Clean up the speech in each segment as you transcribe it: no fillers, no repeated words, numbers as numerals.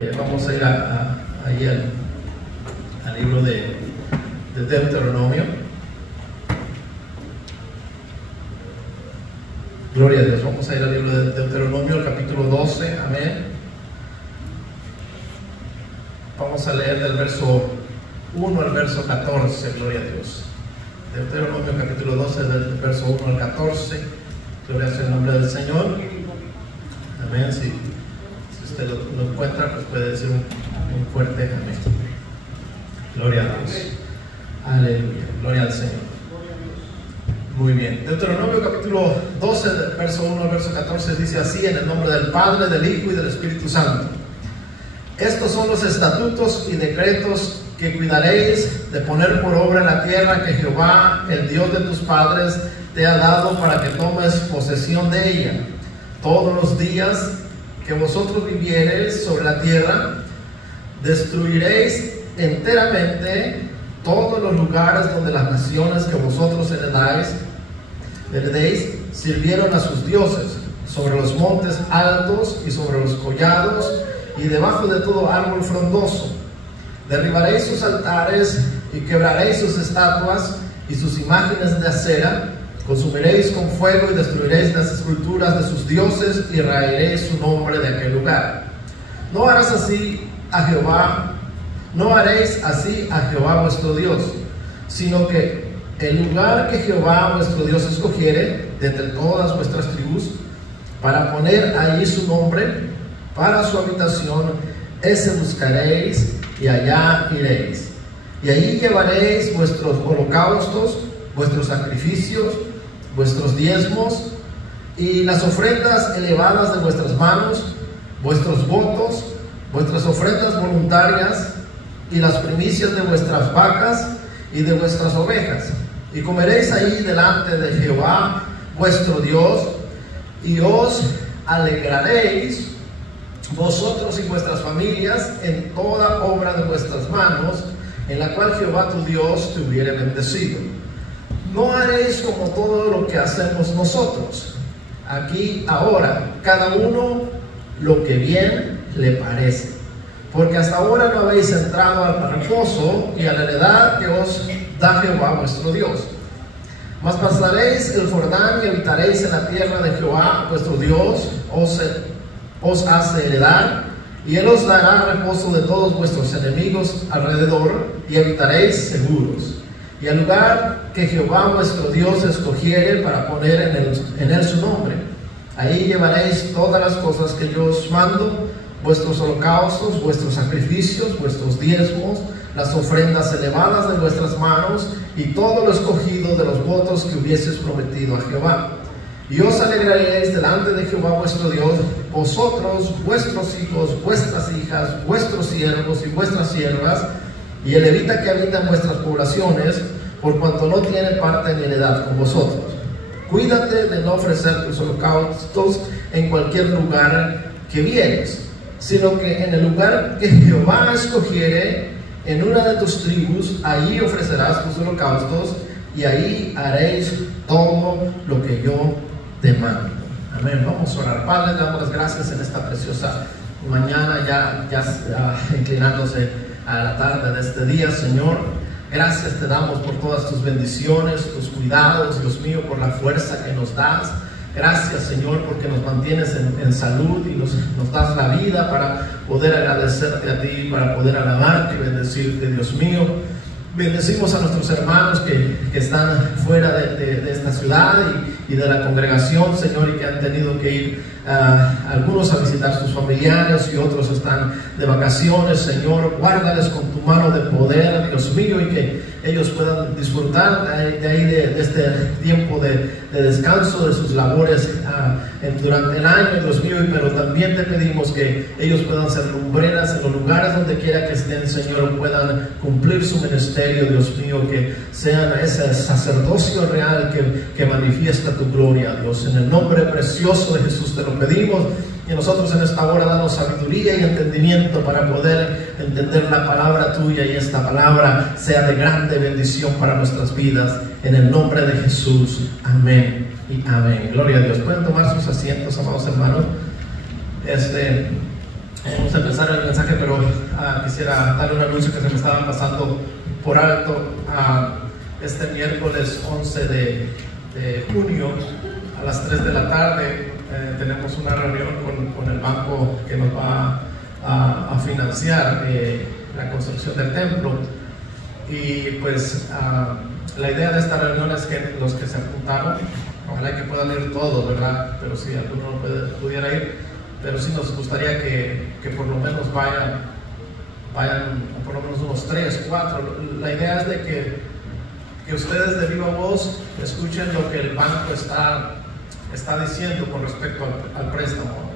Vamos a ir ahí al libro de Deuteronomio. Gloria a Dios. Vamos a ir al libro de Deuteronomio, el capítulo 12. Amén. Vamos a leer del verso 1 al verso 14. Gloria a Dios. Deuteronomio capítulo 12, del verso 1 al 14. Gloria sea el nombre del Señor. Amén. Si usted lo encuentra, pues puede decir un fuerte amén. Gloria a Dios. Aleluya. Gloria al Señor. Muy bien. Deuteronomio capítulo 12, del verso 1 al verso 14 dice así: en el nombre del Padre, del Hijo y del Espíritu Santo. Estos son los estatutos y decretos que cuidaréis de poner por obra en la tierra que Jehová, el Dios de tus padres, te ha dado para que tomes posesión de ella. Todos los días que vosotros viviereis sobre la tierra, destruiréis enteramente todos los lugares donde las naciones que vosotros heredéis sirvieron a sus dioses, sobre los montes altos y sobre los collados y debajo de todo árbol frondoso. Derribaréis sus altares y quebraréis sus estatuas y sus imágenes de acera. Consumiréis con fuego y destruiréis las esculturas de sus dioses y raeréis su nombre de aquel lugar. No haréis así a Jehová vuestro Dios, sino que el lugar que Jehová vuestro Dios escogiere de entre todas vuestras tribus, para poner allí su nombre, para su habitación, ese buscaréis y allá iréis. Y allí llevaréis vuestros holocaustos, vuestros sacrificios, vuestros diezmos y las ofrendas elevadas de vuestras manos, vuestros votos, vuestras ofrendas voluntarias y las primicias de vuestras vacas y de vuestras ovejas. Y comeréis ahí delante de Jehová vuestro Dios, y os alegraréis vosotros y vuestras familias en toda obra de vuestras manos, en la cual Jehová tu Dios te hubiere bendecido. No haréis como todo lo que hacemos nosotros, aquí ahora, cada uno lo que bien le parece, porque hasta ahora no habéis entrado al reposo y a la heredad que os da Jehová vuestro Dios. Mas pasaréis el Jordán y habitaréis en la tierra de Jehová vuestro Dios os hace heredar, y él os dará reposo de todos vuestros enemigos alrededor, y habitaréis seguros. Y al lugar que Jehová vuestro Dios escogiere para poner en él su nombre, ahí llevaréis todas las cosas que yo os mando, vuestros holocaustos, vuestros sacrificios, vuestros diezmos, las ofrendas elevadas de vuestras manos, y todo lo escogido de los votos que hubieses prometido a Jehová. Y os alegraréis delante de Jehová vuestro Dios, vosotros, vuestros hijos, vuestras hijas, vuestros siervos y vuestras siervas, y el levita que habita en vuestras poblaciones, por cuanto no tiene parte ni heredad con vosotros. Cuídate de no ofrecer tus holocaustos en cualquier lugar que vieres, sino que en el lugar que Jehová escogiere, en una de tus tribus, allí ofrecerás tus holocaustos, y ahí haréis todo lo que yo te mando. Amén. Vamos a orar. Padre, le damos las gracias en esta preciosa mañana, ya inclinándose a la tarde de este día, Señor. Gracias te damos por todas tus bendiciones, tus cuidados, Dios mío, por la fuerza que nos das. Gracias, Señor, porque nos mantienes en salud y nos das la vida para poder agradecerte a ti, para poder alabarte y bendecirte, Dios mío. Bendecimos a nuestros hermanos que están fuera de esta ciudad y de la congregación, Señor, y que han tenido que ir algunos a visitar sus familiares y otros están de vacaciones, Señor. Guárdales con tu mano de poder, Dios mío, y que ellos puedan disfrutar de este tiempo de descanso de sus labores durante el año, Dios mío. Pero también te pedimos que ellos puedan ser lumbreras en los lugares donde quiera que estén, Señor, puedan cumplir su ministerio, Dios mío, que sean ese sacerdocio real que manifiesta tu gloria, Dios. En el nombre precioso de Jesús te lo pedimos, y nosotros en esta hora danos sabiduría y entendimiento para poder entender la palabra tuya, y esta palabra sea de grande bendición para nuestras vidas, en el nombre de Jesús. Amén y amén. Gloria a Dios. Pueden tomar sus asientos, amados hermanos. Vamos a empezar el mensaje quisiera darle un anuncio que se me estaba pasando por alto. Este miércoles 11 de junio a las 3 de la tarde tenemos una reunión con el banco que nos va a financiar la construcción del templo. Y pues la idea de esta reunión es que los que se apuntaron, ojalá que puedan ir todos, ¿verdad? Pero si alguno no pudiera ir, pero sí nos gustaría que por lo menos vayan por lo menos unos 3, 4. La idea es de que ustedes de viva voz escuchen lo que el banco está diciendo con respecto al préstamo.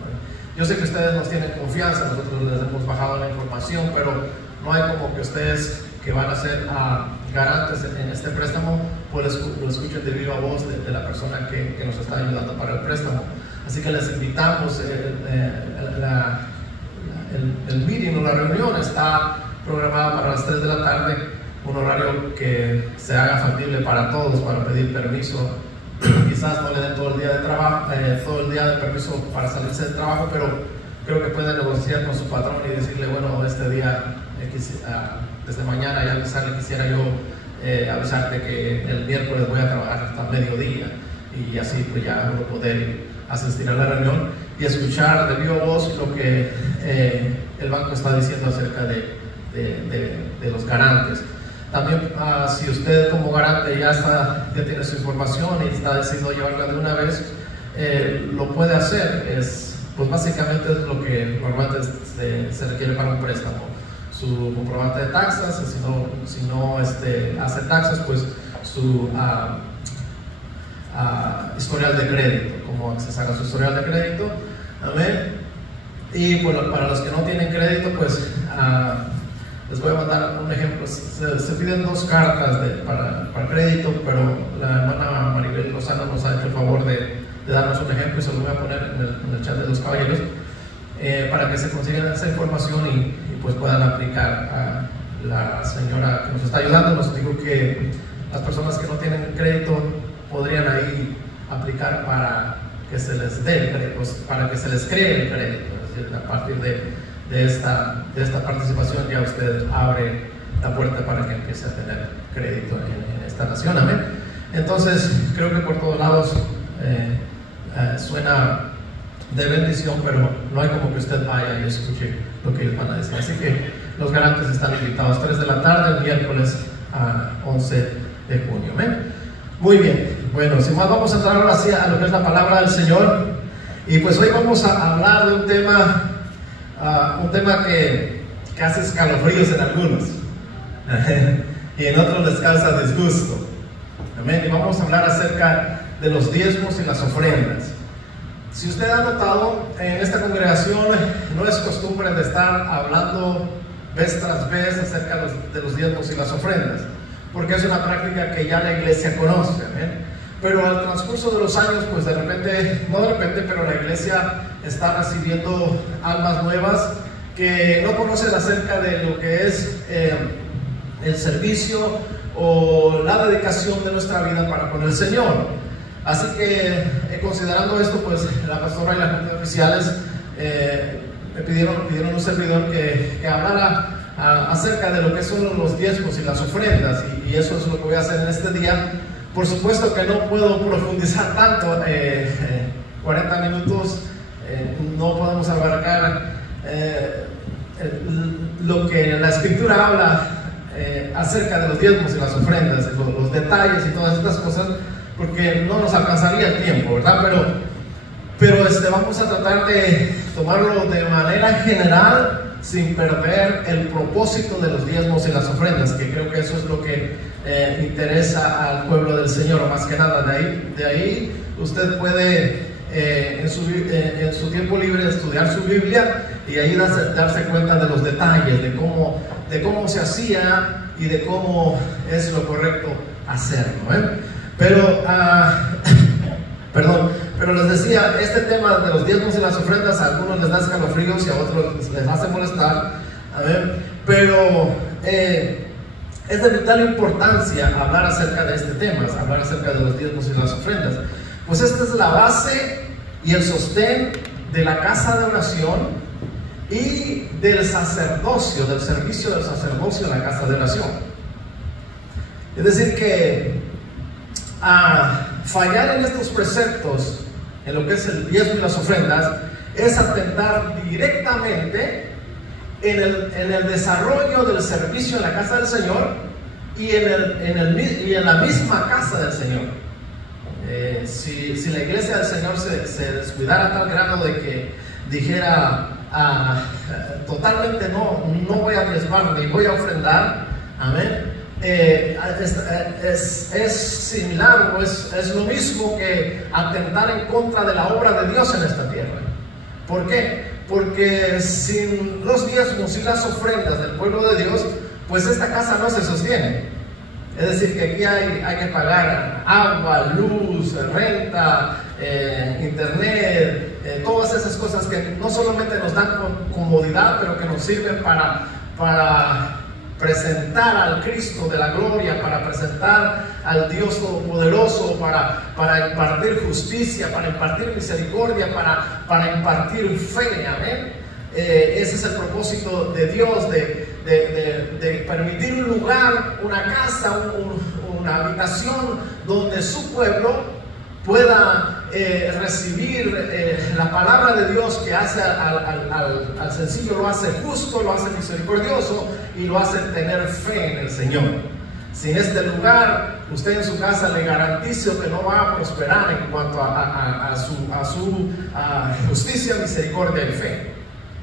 Yo sé que ustedes nos tienen confianza, nosotros les hemos bajado la información, pero no hay como que ustedes que van a ser garantes en este préstamo, pues lo escuchen de viva voz de la persona que nos está ayudando para el préstamo. Así que les invitamos, el meeting o la reunión está programada para las 3 de la tarde, un horario que se haga factible para todos, para pedir permiso. Quizás no le den todo el día de trabajo, todo el día de permiso para salirse del trabajo, pero creo que pueden negociar con su patrón y decirle, bueno, este día, desde mañana ya avisarle, quisiera yo avisarte que el miércoles voy a trabajar hasta mediodía, y así pues ya uno poder asistir a la reunión y escuchar de viva voz lo que el banco está diciendo acerca de los garantes. También si usted como garante ya tiene su información y está decidiendo llevarla de una vez, lo puede hacer. Pues básicamente es lo que normalmente se requiere para un préstamo: su comprobante de taxas, si no hace taxas, pues su historial de crédito, cómo accesar a su historial de crédito. Amén. Y bueno, para los que no tienen crédito, pues les voy a mandar un ejemplo. Se piden 2 cartas para crédito, pero la hermana Maribel Lozano nos ha hecho el favor de darnos un ejemplo, y se lo voy a poner en el chat de los caballeros, para que se consigan esa información y pues puedan aplicar. La señora que nos está ayudando nos dijo que las personas que no tienen crédito podrían ahí aplicar para que se les dé el crédito, para que se les cree el crédito. Es decir, a partir de esta participación ya usted abre la puerta para que empiece a tener crédito en esta nación. Amén. Entonces creo que por todos lados suena de bendición, pero no hay como que usted vaya y escuche lo que ellos van a decir. Así que los garantes están invitados 3 de la tarde, el miércoles 11 de junio. ¿Ven? Muy bien. Bueno, sin más, vamos a entrar ahora sí a lo que es la palabra del Señor. Y pues hoy vamos a hablar de un tema que hace escalofríos en algunos y en otros les causa disgusto. Amén. Y vamos a hablar acerca de los diezmos y las ofrendas. Si usted ha notado, en esta congregación no es costumbre de estar hablando vez tras vez acerca de los diezmos y las ofrendas, porque es una práctica que ya la iglesia conoce. Pero al transcurso de los años, pues pero la iglesia está recibiendo almas nuevas que no conocen acerca de lo que es el servicio o la dedicación de nuestra vida para con el Señor. Así que considerando esto, pues la pastora y la junta de oficiales me pidieron un servidor que hablara acerca de lo que son los diezmos y las ofrendas, y eso es lo que voy a hacer en este día. Por supuesto que no puedo profundizar tanto, 40 minutos no podemos abarcar lo que la Escritura habla acerca de los diezmos y las ofrendas, los detalles y todas estas cosas, porque no nos alcanzaría el tiempo, ¿verdad? Pero vamos a tratar de tomarlo de manera general, sin perder el propósito de los diezmos y las ofrendas, que creo que eso es lo que interesa al pueblo del Señor, más que nada. De ahí usted puede en su tiempo libre estudiar su Biblia y ahí darse cuenta de los detalles, de cómo se hacía y de cómo es lo correcto hacerlo, Pero les decía, este tema de los diezmos y las ofrendas a algunos les da escalofríos y a otros les hace molestar, pero es de vital importancia hablar acerca de este tema, hablar acerca de los diezmos y las ofrendas, pues esta es la base y el sostén de la casa de oración y del sacerdocio, del servicio del sacerdocio en la casa de oración. Es decir que fallar en estos preceptos, en lo que es el diezmo y las ofrendas, es atentar directamente en el desarrollo del servicio en la casa del Señor y en la misma casa del Señor. Si la iglesia del Señor se descuidara a tal grado de que dijera totalmente no voy a diezmar ni voy a ofrendar, amén, es similar o es lo mismo que atentar en contra de la obra de Dios en esta tierra. ¿Por qué? Porque sin los diezmos y las ofrendas del pueblo de Dios, pues esta casa no se sostiene. Es decir, que aquí hay que pagar agua, luz, renta, internet, todas esas cosas que no solamente nos dan comodidad, pero que nos sirven para presentar al Cristo de la gloria, para presentar al Dios Todopoderoso, para impartir justicia, para impartir misericordia, para impartir fe, amén. Ese es el propósito de Dios, de permitir un lugar, una casa, una habitación donde su pueblo pueda recibir la palabra de Dios, que hace al sencillo, lo hace justo, lo hace misericordioso y lo hace tener fe en el Señor. Sin este lugar, usted en su casa le garantizo que no va a prosperar en cuanto a su justicia, misericordia y fe.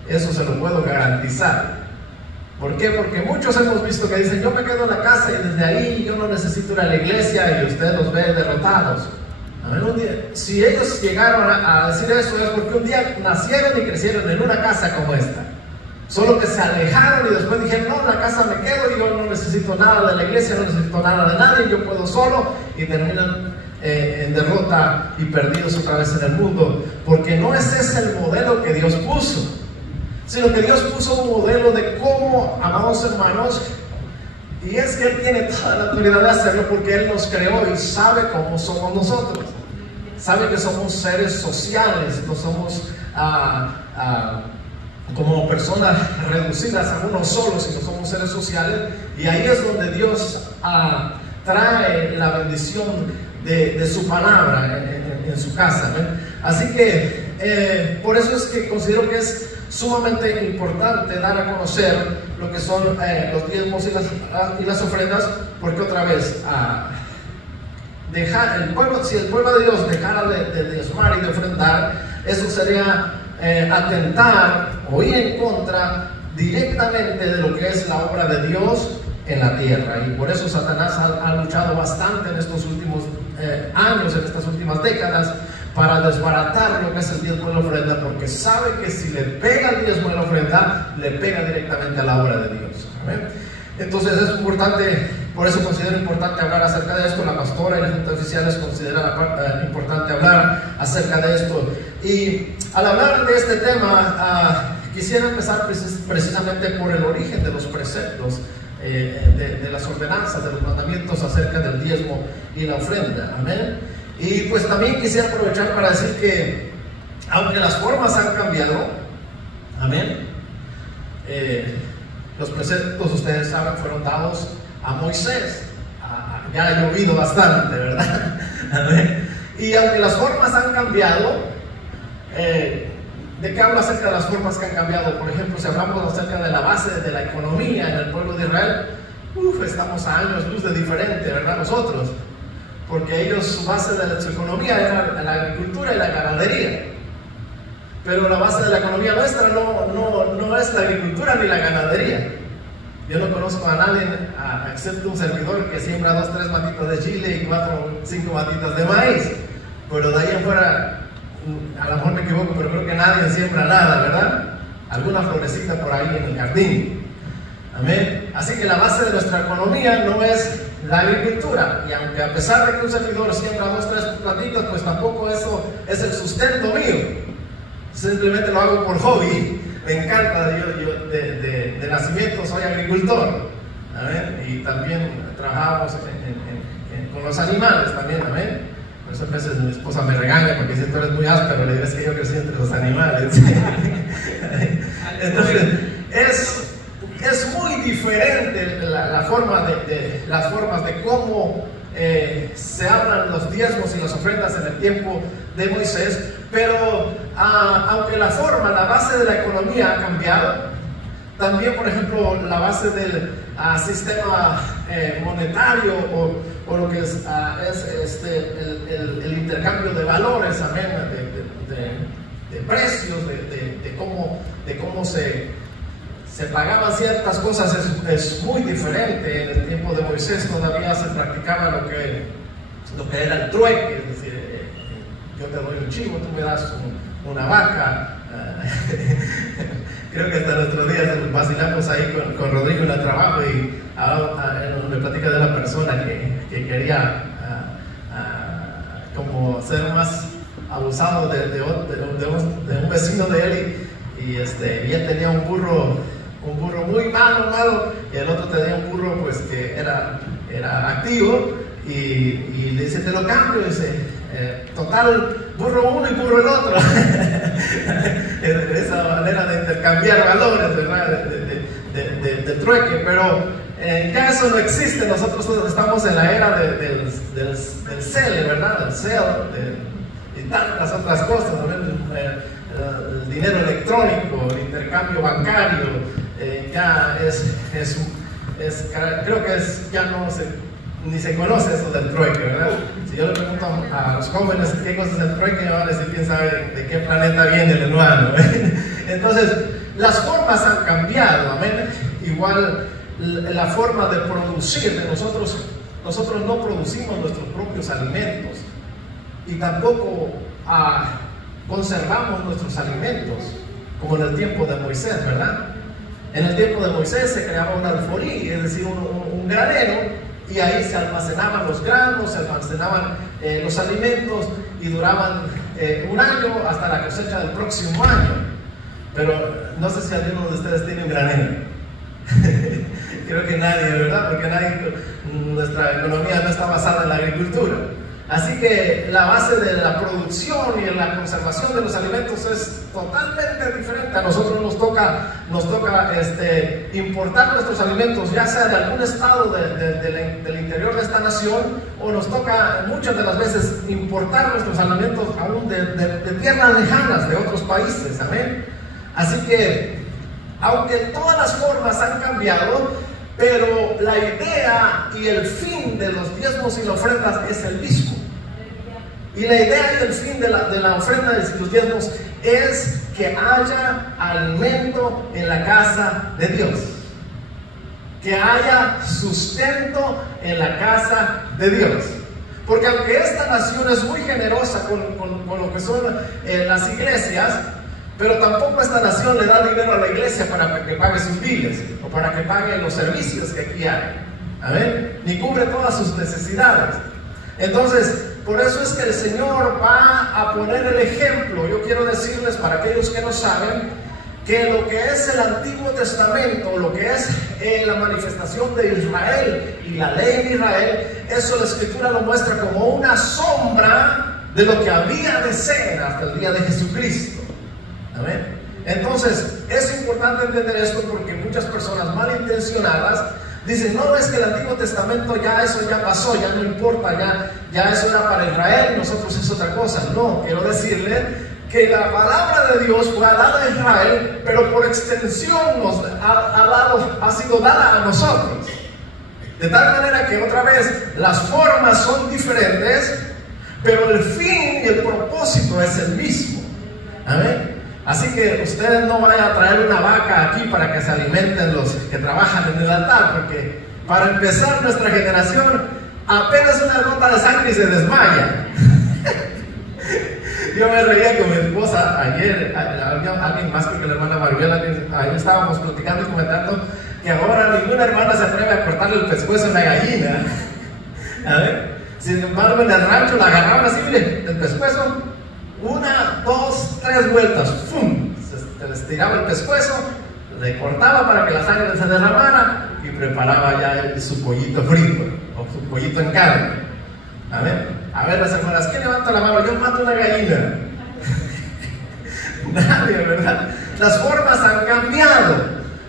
Eso se lo puedo garantizar. ¿Por qué? Porque muchos hemos visto que dicen: yo me quedo en la casa y desde ahí yo no necesito ir a la iglesia, y usted los ve derrotados. Si ellos llegaron a decir eso, es porque un día nacieron y crecieron en una casa como esta, solo que se alejaron y después dijeron: no, en la casa me quedo y yo no necesito nada de la iglesia, no necesito nada de nadie, yo puedo solo, y terminan en derrota y perdidos otra vez en el mundo, porque no es ese el modelo que Dios puso, sino que Dios puso un modelo de cómo, amados hermanos, y es que Él tiene toda la autoridad de hacerlo, porque Él nos creó y sabe cómo somos nosotros. Sabe que somos seres sociales, no somos como personas reducidas a uno solo, sino somos seres sociales, y ahí es donde Dios trae la bendición de su palabra en su casa, ¿ven? Así que por eso es que considero que es sumamente importante dar a conocer lo que son los diezmos y las ofrendas, porque otra vez si el pueblo de Dios dejara de diezmar y de ofrendar, eso sería atentar o ir en contra directamente de lo que es la obra de Dios en la tierra. Y por eso Satanás ha luchado bastante en estos últimos años, en estas últimas décadas, para desbaratar lo que es el diezmo y la ofrenda, porque sabe que si le pega el diezmo y la ofrenda, le pega directamente a la obra de Dios. ¿Amén? Entonces es importante, por eso considero importante hablar acerca de esto. La pastora y la junta de oficiales consideran importante hablar acerca de esto. Y al hablar de este tema, quisiera empezar precisamente por el origen de los preceptos, de las ordenanzas, de los mandamientos acerca del diezmo y la ofrenda. Amén. Y pues también quisiera aprovechar para decir que, aunque las formas han cambiado, amén, los preceptos, ustedes saben, fueron dados a Moisés. Ya ha llovido bastante, ¿verdad? Amén. Y aunque las formas han cambiado, ¿de qué hablo acerca de las formas que han cambiado? Por ejemplo, si hablamos acerca de la base de la economía en el pueblo de Israel, estamos a años luz de diferente, ¿verdad? Nosotros, porque ellos, su base de su economía era la agricultura y la ganadería. Pero la base de la economía nuestra no es la agricultura ni la ganadería. Yo no conozco a nadie, excepto un servidor, que siembra 2 o 3 matitas de chile y 4 o 5 matitas de maíz. Pero de ahí en fuera, a lo mejor me equivoco, pero creo que nadie siembra nada, ¿verdad? Alguna florecita por ahí en el jardín. Amén. Así que la base de nuestra economía no es la agricultura, y aunque a pesar de que un servidor siembra 2 o 3 plantitas, pues tampoco eso es el sustento mío. Simplemente lo hago por hobby. Me encanta, yo de nacimiento soy agricultor. ¿Amén? Y también trabajamos con los animales también. ¿Amén? Por eso a veces mi esposa me regaña porque dice: tú eres muy áspero. Le digo: es que yo crecí entre los animales. Entonces, es muy diferente las formas de cómo se hablan los diezmos y las ofrendas en el tiempo de Moisés, pero aunque la base de la economía ha cambiado, también, por ejemplo, la base del sistema monetario o lo que es el intercambio de valores, amén, de precios, de cómo se pagaban ciertas cosas es muy diferente. En el tiempo de Moisés todavía se practicaba lo que era el trueque, es decir, yo te doy un chivo, tú me das una vaca. Creo que hasta nuestros días vacilamos ahí con Rodrigo en el trabajo y me platica de una persona que quería como ser más abusado de un vecino de él y él tenía un burro muy malo, y el otro tenía un burro pues que era activo, y le dice, te lo cambio, dice, total, burro uno y burro el otro. Esa manera de intercambiar valores, ¿verdad? De trueque, pero ya eso no existe. Nosotros estamos en la era del CEL, ¿verdad? Del CEL y tantas otras cosas, ¿no? El dinero electrónico, el intercambio bancario, ya creo que ya no ni se conoce eso del trueque, ¿verdad? Si yo le pregunto a los jóvenes qué cosa es el trueque, me van a decir quién sabe de qué planeta viene el hermano. Entonces, las formas han cambiado, amén. Igual la forma de producir de nosotros no producimos nuestros propios alimentos y tampoco conservamos nuestros alimentos como en el tiempo de Moisés, ¿verdad? En el tiempo de Moisés se creaba un alfolí, es decir, un granero, y ahí se almacenaban los granos, se almacenaban los alimentos y duraban un año hasta la cosecha del próximo año. Pero no sé si alguno de ustedes tiene un granero. Creo que nadie, ¿verdad? Porque nuestra economía no está basada en la agricultura. Así que la base de la producción y la conservación de los alimentos es totalmente diferente. A nosotros nos toca importar nuestros alimentos, ya sea de algún estado del interior de esta nación, o nos toca muchas de las veces importar nuestros alimentos aún de tierras lejanas, de otros países. Amén. Así que, aunque todas las formas han cambiado, pero la idea y el fin de los diezmos y las ofrendas es el mismo. Y la idea y el fin de la ofrenda y los diezmos es que haya alimento en la casa de Dios, que haya sustento en la casa de Dios. Porque aunque esta nación es muy generosa con lo que son las iglesias, pero tampoco esta nación le da dinero a la iglesia para que pague sus biles o para que pague los servicios que aquí hay. ¿Amén? Ni cubre todas sus necesidades. Entonces, por eso es que el Señor va a poner el ejemplo. Yo quiero decirles, para aquellos que no saben, que lo que es el Antiguo Testamento, lo que es la manifestación de Israel y la ley de Israel, eso la Escritura lo muestra como una sombra de lo que había de ser hasta el día de Jesucristo. ¿Amén? Entonces, es importante entender esto porque muchas personas malintencionadas dicen, no, es que el Antiguo Testamento eso ya pasó, ya no importa, ya eso era para Israel, nosotros es otra cosa. No, quiero decirle que la palabra de Dios fue dada a Israel, pero por extensión ha sido dada a nosotros. De tal manera que otra vez las formas son diferentes, pero el fin y el propósito es el mismo. Amén. Así que ustedes no vayan a traer una vaca aquí para que se alimenten los que trabajan en el altar, porque para empezar nuestra generación apenas una gota de sangre y se desmaya. Yo me reía con mi esposa ayer, alguien más que la hermana Maribel, ahí estábamos platicando y comentando que ahora ninguna hermana se atreve a cortarle el pescuezo a una gallina. A ver, sin embargo en el rancho la agarraban así, mire, el pescuezo, 1, 2, 3 vueltas, ¡fum! Se les tiraba el pescuezo, le cortaba para que la sangre se derramara y preparaba ya su pollito frito o su pollito en carne. A ver las hermanas, ¿quién levanta la mano? Yo mato una gallina. Nadie, ¿verdad? Las formas han cambiado,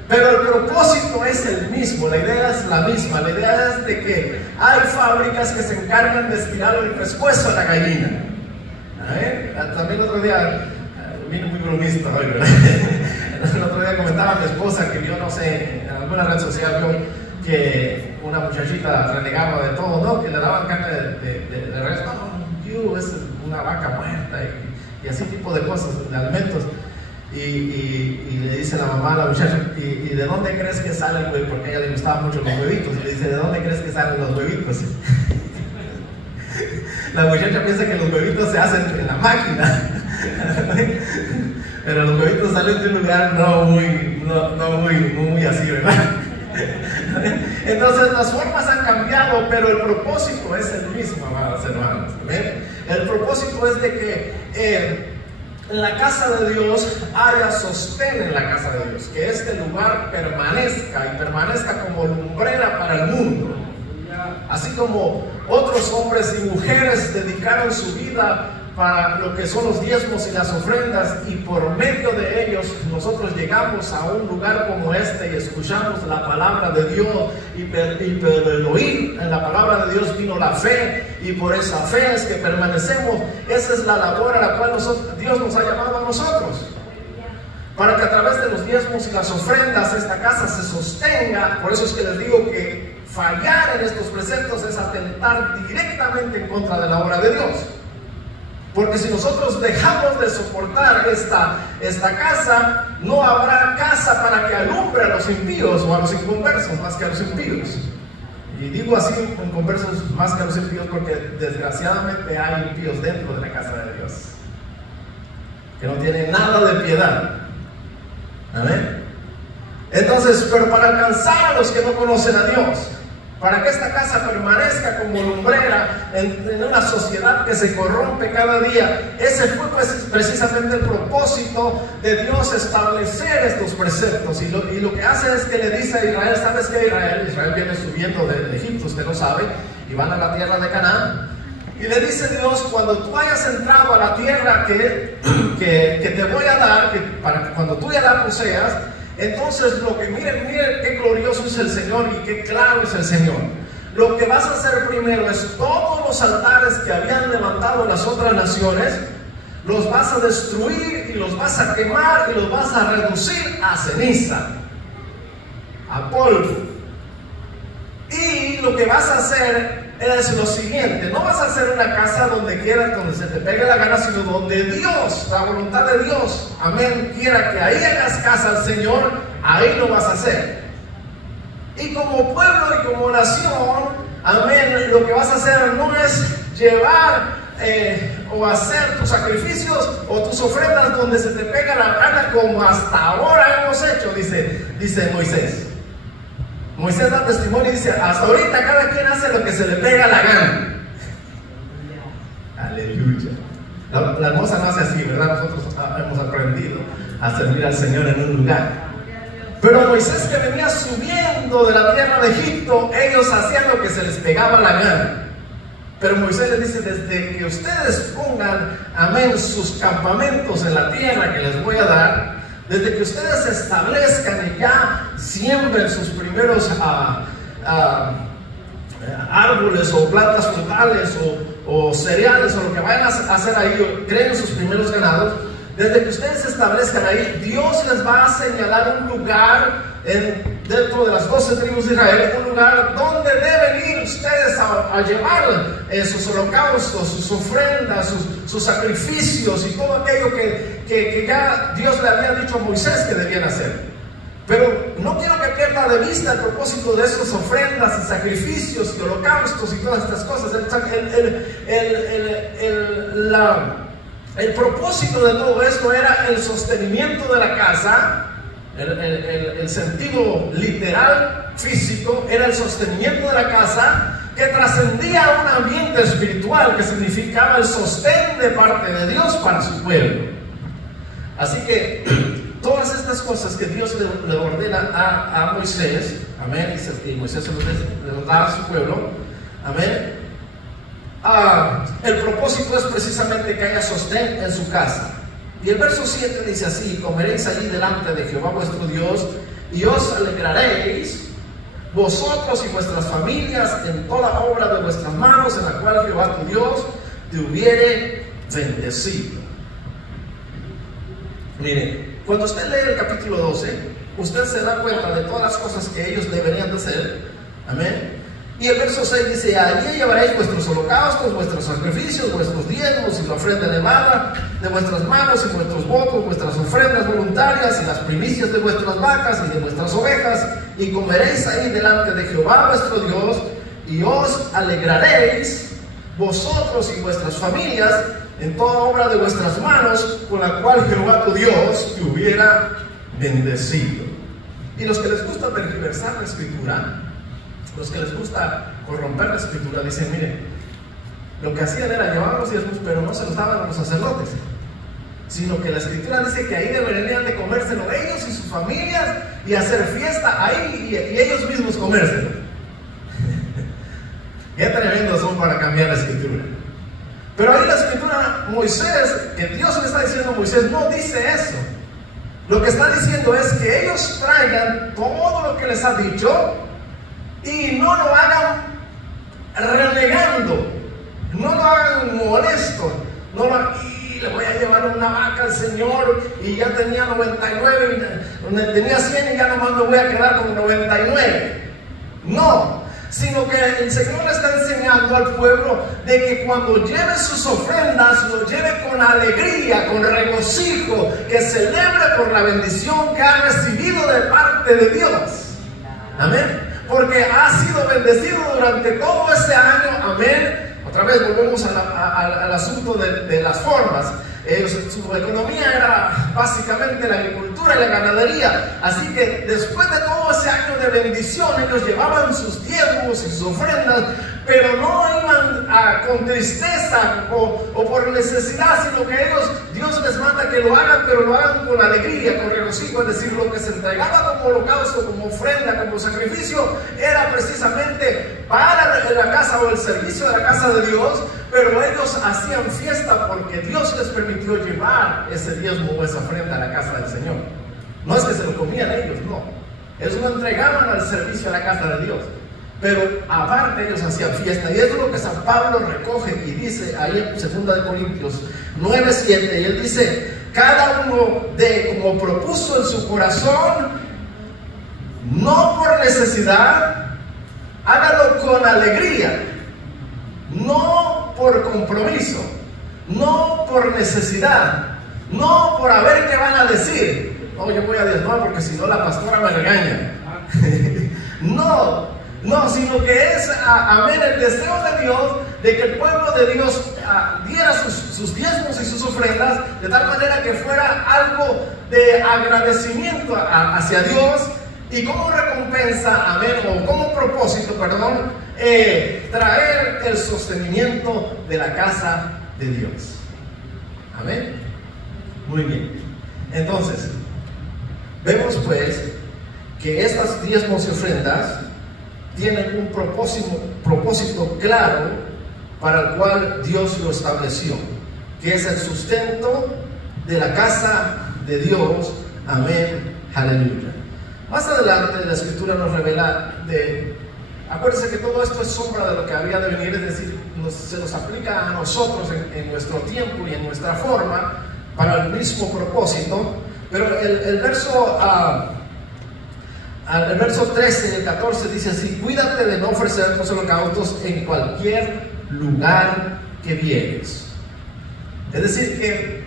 pero el propósito es el mismo, la idea es la misma. La idea es de que hay fábricas que se encargan de estirar el pescuezo a la gallina. También el otro día, vine muy bromista hoy, ¿verdad? El otro día comentaba a mi esposa que vio, no sé, en alguna red social vio que una muchachita renegaba de todo, ¿no? Que le daban carne de res, no, es una vaca muerta y así tipo de cosas, de alimentos. Y le dice la mamá a la muchacha, ¿y de dónde crees que sale el huevo? Porque a ella le gustaban mucho los huevitos. Y le dice, ¿de dónde crees que salen los huevitos? La muchacha piensa que los huevitos se hacen en la máquina. Pero los huevitos salen de un lugar no muy así, ¿verdad? Entonces las formas han cambiado, pero el propósito es el mismo, amados hermanos. El propósito es de que en la casa de Dios haya sostén en la casa de Dios, que este lugar permanezca y permanezca como lumbrera para el mundo. Así como otros hombres y mujeres dedicaron su vida para lo que son los diezmos y las ofrendas, y por medio de ellos nosotros llegamos a un lugar como este y escuchamos la palabra de Dios, y por el oír en la palabra de Dios vino la fe, y por esa fe es que permanecemos. Esa es la labor a la cual Dios nos ha llamado a nosotros, para que a través de los diezmos y las ofrendas esta casa se sostenga. Por eso es que les digo que fallar en estos preceptos es atentar directamente en contra de la obra de Dios. Porque si nosotros dejamos de soportar esta casa, no habrá casa para que alumbre a los impíos o a los inconversos más que a los impíos. Y digo así, inconversos más que a los impíos, porque desgraciadamente hay impíos dentro de la casa de Dios que no tienen nada de piedad. Amén. Entonces, pero para alcanzar a los que no conocen a Dios, para que esta casa permanezca como lumbrera en una sociedad que se corrompe cada día, ese fue pues precisamente el propósito de Dios, establecer estos preceptos. Y lo que hace es que le dice a Israel, ¿sabes qué? Israel viene subiendo de Egipto, usted lo sabe, y van a la tierra de Canaán. Y le dice Dios, cuando tú hayas entrado a la tierra que te voy a dar, para que cuando tú ya la poseas, entonces miren qué glorioso es el Señor y qué claro es el Señor. Lo que vas a hacer primero es todos los altares que habían levantado las otras naciones, los vas a destruir y los vas a quemar y los vas a reducir a ceniza, a polvo. Y lo que vas a hacer es lo siguiente: no vas a hacer una casa donde quieras, donde se te pegue la gana, sino donde Dios, la voluntad de Dios, amén, quiera que ahí hagas casa al Señor, ahí lo vas a hacer. Y como pueblo y como nación, amén, lo que vas a hacer no es llevar o hacer tus sacrificios o tus ofrendas donde se te pega la gana, como hasta ahora hemos hecho, dice Moisés. Moisés da testimonio y dice, hasta ahorita cada quien hace lo que se le pega la gana. Aleluya. La hermosa no hace así, ¿verdad? Nosotros hemos aprendido a servir al Señor en un lugar. Pero Moisés, que venía subiendo de la tierra de Egipto, ellos hacían lo que se les pegaba la gana. Pero Moisés les dice, desde que ustedes pongan, amén, sus campamentos en la tierra que les voy a dar, desde que ustedes se establezcan y ya siembren sus primeros árboles o plantas frutales o cereales o lo que vayan a hacer ahí, o creen sus primeros ganados, desde que ustedes se establezcan ahí, Dios les va a señalar un lugar dentro de las 12 tribus de Israel, un lugar donde deben ir ustedes a llevar sus holocaustos, sus ofrendas, sus sacrificios y todo aquello que ya Dios le había dicho a Moisés que debían hacer. Pero no quiero que pierda de vista el propósito de esas ofrendas y sacrificios y holocaustos y todas estas cosas. El propósito de todo esto era el sostenimiento de la casa. El sentido literal, físico, era el sostenimiento de la casa, que trascendía a un ambiente espiritual, que significaba el sostén de parte de Dios para su pueblo. Así que todas estas cosas que Dios le ordena a Moisés, amén, y Moisés se los da a su pueblo, amén, el propósito es precisamente que haya sostén en su casa. Y el verso 7 dice así: comeréis allí delante de Jehová vuestro Dios, y os alegraréis vosotros y vuestras familias en toda obra de vuestras manos, en la cual Jehová tu Dios te hubiere bendecido. Mire, cuando usted lee el capítulo 12, usted se da cuenta de todas las cosas que ellos deberían de hacer. Amén. Y el verso 6 dice: allí llevaréis vuestros holocaustos, vuestros sacrificios, vuestros diezmos y la ofrenda elevada de vuestras manos, y vuestros votos, vuestras ofrendas voluntarias, y las primicias de vuestras vacas y de vuestras ovejas, y comeréis ahí delante de Jehová vuestro Dios, y os alegraréis vosotros y vuestras familias en toda obra de vuestras manos, con la cual Jehová tu Dios te hubiera bendecido. Y los que les gusta tergiversar la escritura, los que les gusta corromper la escritura, dicen: miren, lo que hacían era llevar los diezmos, pero no se los daban a los sacerdotes, sino que la escritura dice que ahí deberían de comérselo ellos y sus familias, y hacer fiesta ahí, y ellos mismos comérselo. Qué tremendos son para cambiar la escritura. Pero ahí la escritura, Moisés, que Dios le está diciendo a Moisés, no dice eso. Lo que está diciendo es que ellos traigan todo lo que les ha dicho y no lo hagan renegando, no lo hagan molesto, no lo hagan: y le voy a llevar una vaca al Señor, y ya tenía 99, tenía 100 y ya nomás me voy a quedar con 99. No, sino que el Señor le está enseñando al pueblo de que cuando lleve sus ofrendas, lo lleve con alegría, con regocijo, que celebre por la bendición que ha recibido de parte de Dios. Amén. Porque ha sido bendecido durante todo ese año. Amén. Otra vez volvemos al asunto de las formas. Su economía era básicamente la agricultura y la ganadería. Así que después de todo ese año de bendición, ellos llevaban sus diezmos y sus ofrendas, pero no iban con tristeza o por necesidad, sino que Dios les manda que lo hagan, pero lo hagan con alegría, con regocijo. Es decir, lo que se entregaba como holocausto, como ofrenda, como sacrificio, era precisamente para la casa o el servicio de la casa de Dios. Pero ellos hacían fiesta porque Dios les permitió llevar ese diezmo o esa ofrenda a la casa del Señor. No es que se lo comían ellos, no. Ellos lo entregaban al servicio a la casa de Dios. Pero aparte ellos hacían fiesta. Y eso es lo que San Pablo recoge y dice ahí en 2 Corintios 9:7. Y él dice: cada uno como propuso en su corazón, no por necesidad, hágalo con alegría, no por compromiso, no por necesidad, no por a ver qué van a decir. No, yo voy a diezmar porque si no la pastora me regaña. No, sino que es, amén, el deseo de Dios de que el pueblo de Dios diera sus diezmos y sus ofrendas, de tal manera que fuera algo de agradecimiento hacia Dios, y como recompensa, amén, o como propósito, perdón, traer el sostenimiento de la casa de Dios. Amén. Muy bien. Entonces, vemos pues que estas diezmos y ofrendas tienen un propósito claro para el cual Dios lo estableció, que es el sustento de la casa de Dios. Amén. Aleluya. Más adelante la escritura nos revela acuérdense que todo esto es sombra de lo que había de venir, es decir, se nos aplica a nosotros en nuestro tiempo y en nuestra forma para el mismo propósito. Pero el verso 13 y el 14 dice así: cuídate de no ofrecer tus holocaustos en cualquier lugar que vieres. Es decir,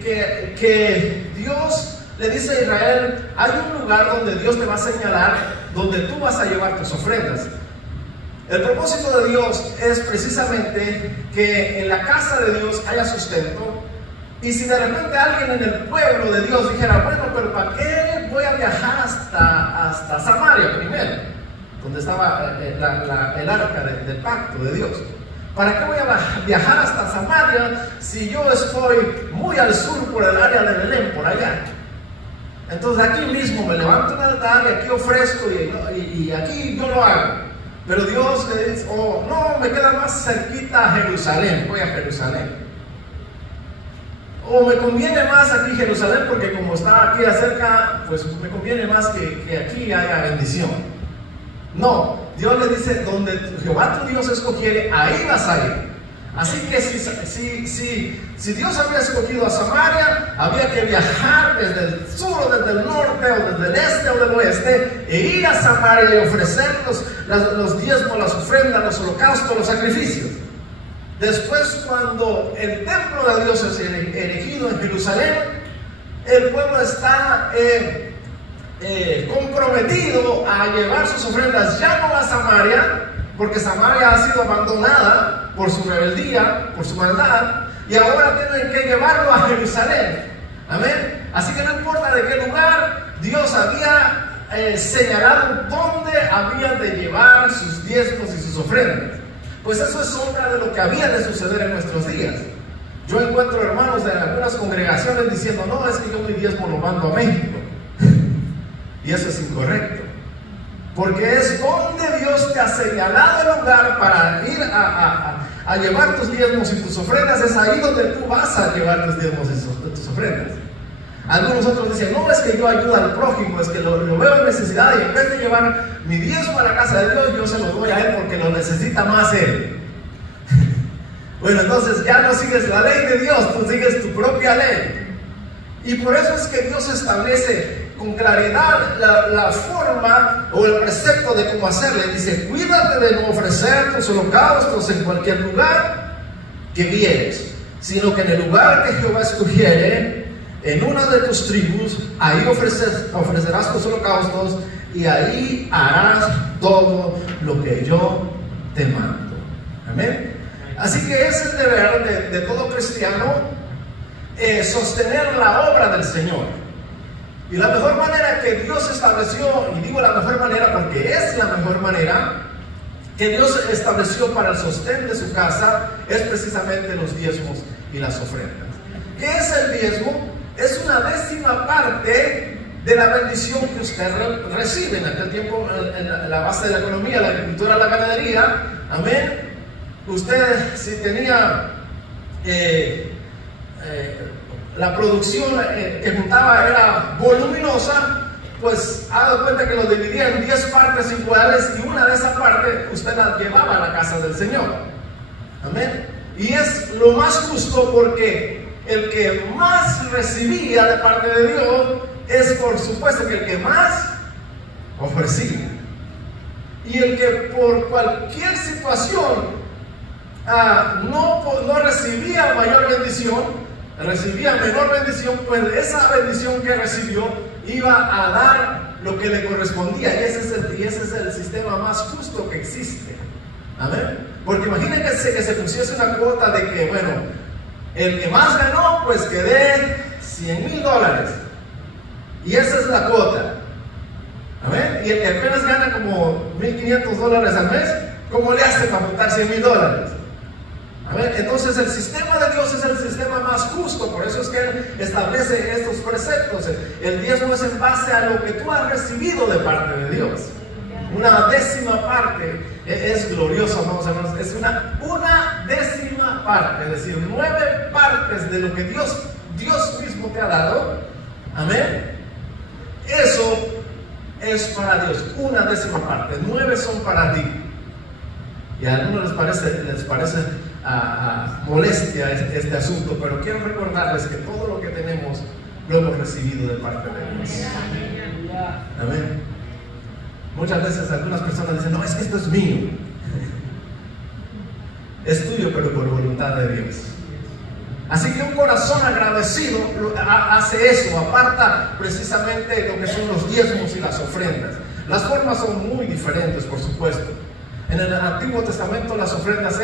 que Dios le dice a Israel: hay un lugar donde Dios te va a señalar, donde tú vas a llevar tus ofrendas. El propósito de Dios es precisamente que en la casa de Dios haya sustento. Y si de repente alguien en el pueblo de Dios dijera: bueno, pero ¿para qué voy a viajar hasta Samaria primero? Donde estaba el arca del pacto de Dios. ¿Para qué voy a viajar hasta Samaria si yo estoy muy al sur por el área de Belén, por allá? Entonces aquí mismo me levanto un altar y aquí ofrezco y aquí yo lo hago. Pero Dios le dice: oh, no, me queda más cerquita a Jerusalén, voy a Jerusalén. O me conviene más aquí Jerusalén, porque como está aquí cerca, pues me conviene más que aquí haya bendición. No, Dios le dice, donde Jehová tu Dios escogiere, ahí vas a ir. Así que si Dios había escogido a Samaria, había que viajar desde el sur o desde el norte o desde el este o del oeste e ir a Samaria y ofrecer los diezmos, las ofrendas, los holocaustos, los sacrificios. Después, cuando el templo de Dios es erigido en Jerusalén, el pueblo está comprometido a llevar sus ofrendas ya no a Samaria, porque Samaria ha sido abandonada por su rebeldía, por su maldad, y ahora tienen que llevarlo a Jerusalén. Amén. Así que no importa de qué lugar, Dios había señalado dónde había de llevar sus diezmos y sus ofrendas. Pues eso es sombra de lo que había de suceder en nuestros días. Yo encuentro hermanos de algunas congregaciones diciendo, no, es que yo mi diezmo lo mando a México. Y eso es incorrecto. Porque es donde Dios te ha señalado el lugar para ir a llevar tus diezmos y tus ofrendas. Es ahí donde tú vas a llevar tus diezmos y tus ofrendas. Algunos otros dicen, no, es que yo ayudo al prójimo, es que lo veo en necesidad, y en vez de llevar mi diezmo a la casa de Dios, yo se lo doy a él porque lo necesita más él. Bueno, entonces ya no sigues la ley de Dios, tú sigues tu propia ley. Y por eso es que Dios establece con claridad la forma o el precepto de cómo hacerle. Dice, cuídate de no ofrecer tus holocaustos en cualquier lugar que vieres, sino que en el lugar que Jehová escogiere, en una de tus tribus, ahí ofrecerás tus holocaustos, y ahí harás todo lo que yo te mando. Amén. Así que ese es el deber de todo cristiano, sostener la obra del Señor. Y la mejor manera que Dios estableció, y digo la mejor manera porque es la mejor manera que Dios estableció para el sostén de su casa, es precisamente los diezmos y las ofrendas. ¿Qué es el diezmo? Es una 10ª parte de la bendición que usted recibe. En aquel tiempo, en la base de la economía, la agricultura, la ganadería, amén. Usted, si tenía la producción que juntaba era voluminosa, pues ha dado cuenta que lo dividía en 10 partes iguales, y una de esas partes usted la llevaba a la casa del Señor. Amén. Y es lo más justo, porque el que más recibía de parte de Dios es, por supuesto, que el que más ofrecía. Y el que por cualquier situación no recibía mayor bendición, recibía menor bendición, pues esa bendición que recibió iba a dar lo que le correspondía. Y ese es el sistema más justo que existe. Amén. Porque imagínense que se pusiese una cuota de que, bueno, el que más ganó, pues que dé $100,000. Y esa es la cuota. Amén. Y el que apenas gana como $1,500 al mes, ¿cómo le hace para juntar $100,000? Amén. Entonces el sistema de Dios es el sistema más justo. Por eso es que Él establece estos preceptos. El diezmo es en base a lo que tú has recibido de parte de Dios. Una 10ª parte es glorioso, vamos a ver, es una 10ª parte, es decir, 9 partes de lo que Dios mismo te ha dado. Amén. Eso es para Dios, una 10ª parte, 9 son para ti. Y a algunos les parece molestia este asunto, pero quiero recordarles que todo lo que tenemos lo hemos recibido de parte de Dios. Amén. Muchas veces algunas personas dicen, no, es que esto es mío. Es tuyo, pero por voluntad de Dios. Así que un corazón agradecido hace eso, aparta precisamente lo que son los diezmos y las ofrendas. Las formas son muy diferentes, por supuesto. En el Antiguo Testamento las ofrendas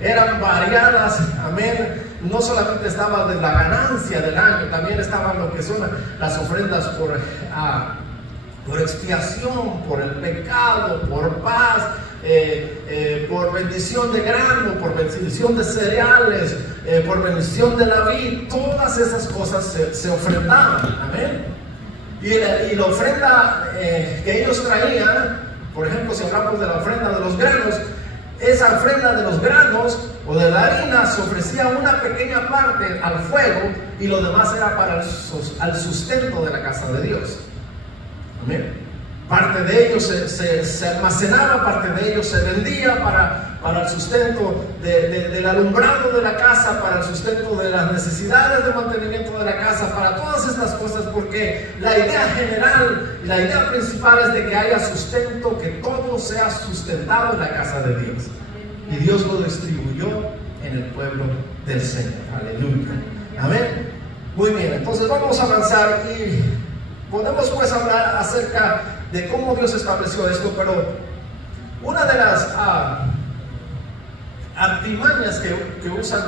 eran variadas, amén. No solamente estaba de la ganancia del año, también estaban lo que son las ofrendas por expiación, por el pecado, por paz, por bendición de grano, por bendición de cereales, por bendición de la vid. Todas esas cosas se ofrendaban, amén. Y la ofrenda que ellos traían, por ejemplo, si hablamos de la ofrenda de los granos, esa ofrenda de los granos o de la harina se ofrecía una pequeña parte al fuego y lo demás era para el sustento de la casa de Dios. Amén. Parte de ellos se almacenaba, parte de ellos se vendía para el sustento del alumbrado de la casa, para el sustento de las necesidades de mantenimiento de la casa, para todas estas cosas, porque la idea general, la idea principal es de que haya sustento, que todo sea sustentado en la casa de Dios. Y Dios lo distribuyó en el pueblo del Señor. Aleluya. Amén. Muy bien, entonces vamos a avanzar y podemos pues hablar acerca de cómo Dios estableció esto, pero una de las artimañas que usan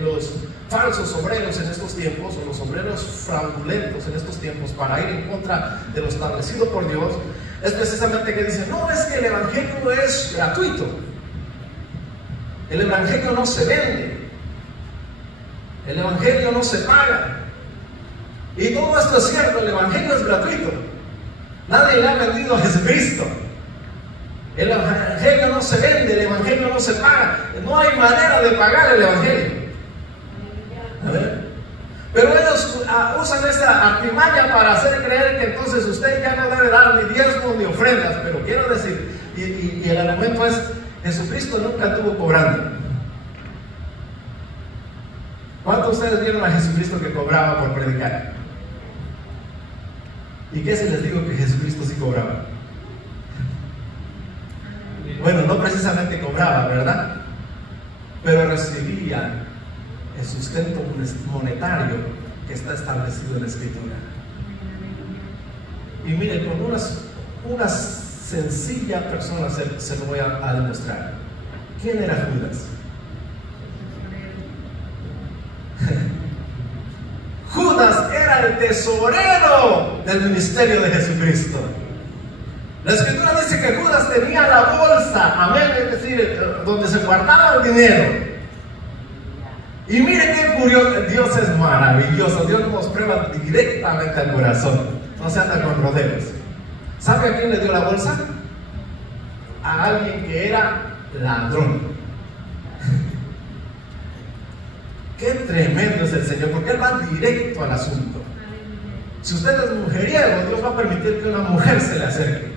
los falsos obreros en estos tiempos, o los obreros fraudulentos en estos tiempos, para ir en contra de lo establecido por Dios, es precisamente que dicen: no, es que el evangelio es gratuito, el evangelio no se vende, el evangelio no se paga. Y todo esto es cierto, el evangelio es gratuito. Nadie le ha vendido a Jesucristo. El evangelio no se vende, el evangelio no se paga. No hay manera de pagar el evangelio. Pero ellos usan esta artimaña para hacer creer que entonces usted ya no debe dar ni diezmos ni ofrendas. Pero quiero decir, y el argumento es: Jesucristo nunca estuvo cobrando. ¿Cuántos de ustedes vieron a Jesucristo que cobraba por predicar? ¿Y qué si les digo que Jesucristo sí cobraba? Bueno, no precisamente cobraba, ¿verdad? Pero recibía el sustento monetario que está establecido en la Escritura. Y mire, con una sencilla persona se lo voy a demostrar. ¿Quién era Judas? Judas era el tesorero del ministerio de Jesucristo. La Escritura dice que Judas tenía la bolsa, amén, es decir, donde se guardaba el dinero. Y mire qué curioso, Dios es maravilloso. Dios nos prueba directamente al corazón, no se anda con rodeos. ¿Sabe a quién le dio la bolsa? A alguien que era ladrón. Qué tremendo es el Señor, porque Él va directo al asunto. Si usted es mujeriego, Dios va a permitir que una mujer se le acerque,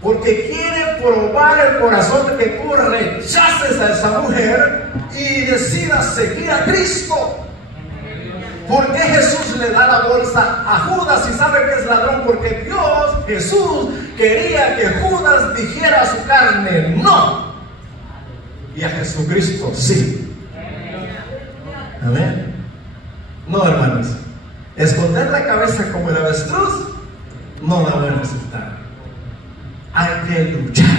porque quiere probar el corazón de que tú rechaces a esa mujer y decidas seguir a Cristo. ¿Por qué Jesús le da la bolsa a Judas y sabe que es ladrón? Porque Jesús quería que Judas dijera a su carne no, y a Jesucristo sí. Amén. No, hermanos, esconder la cabeza como el avestruz no da buen resultado. Hay que luchar.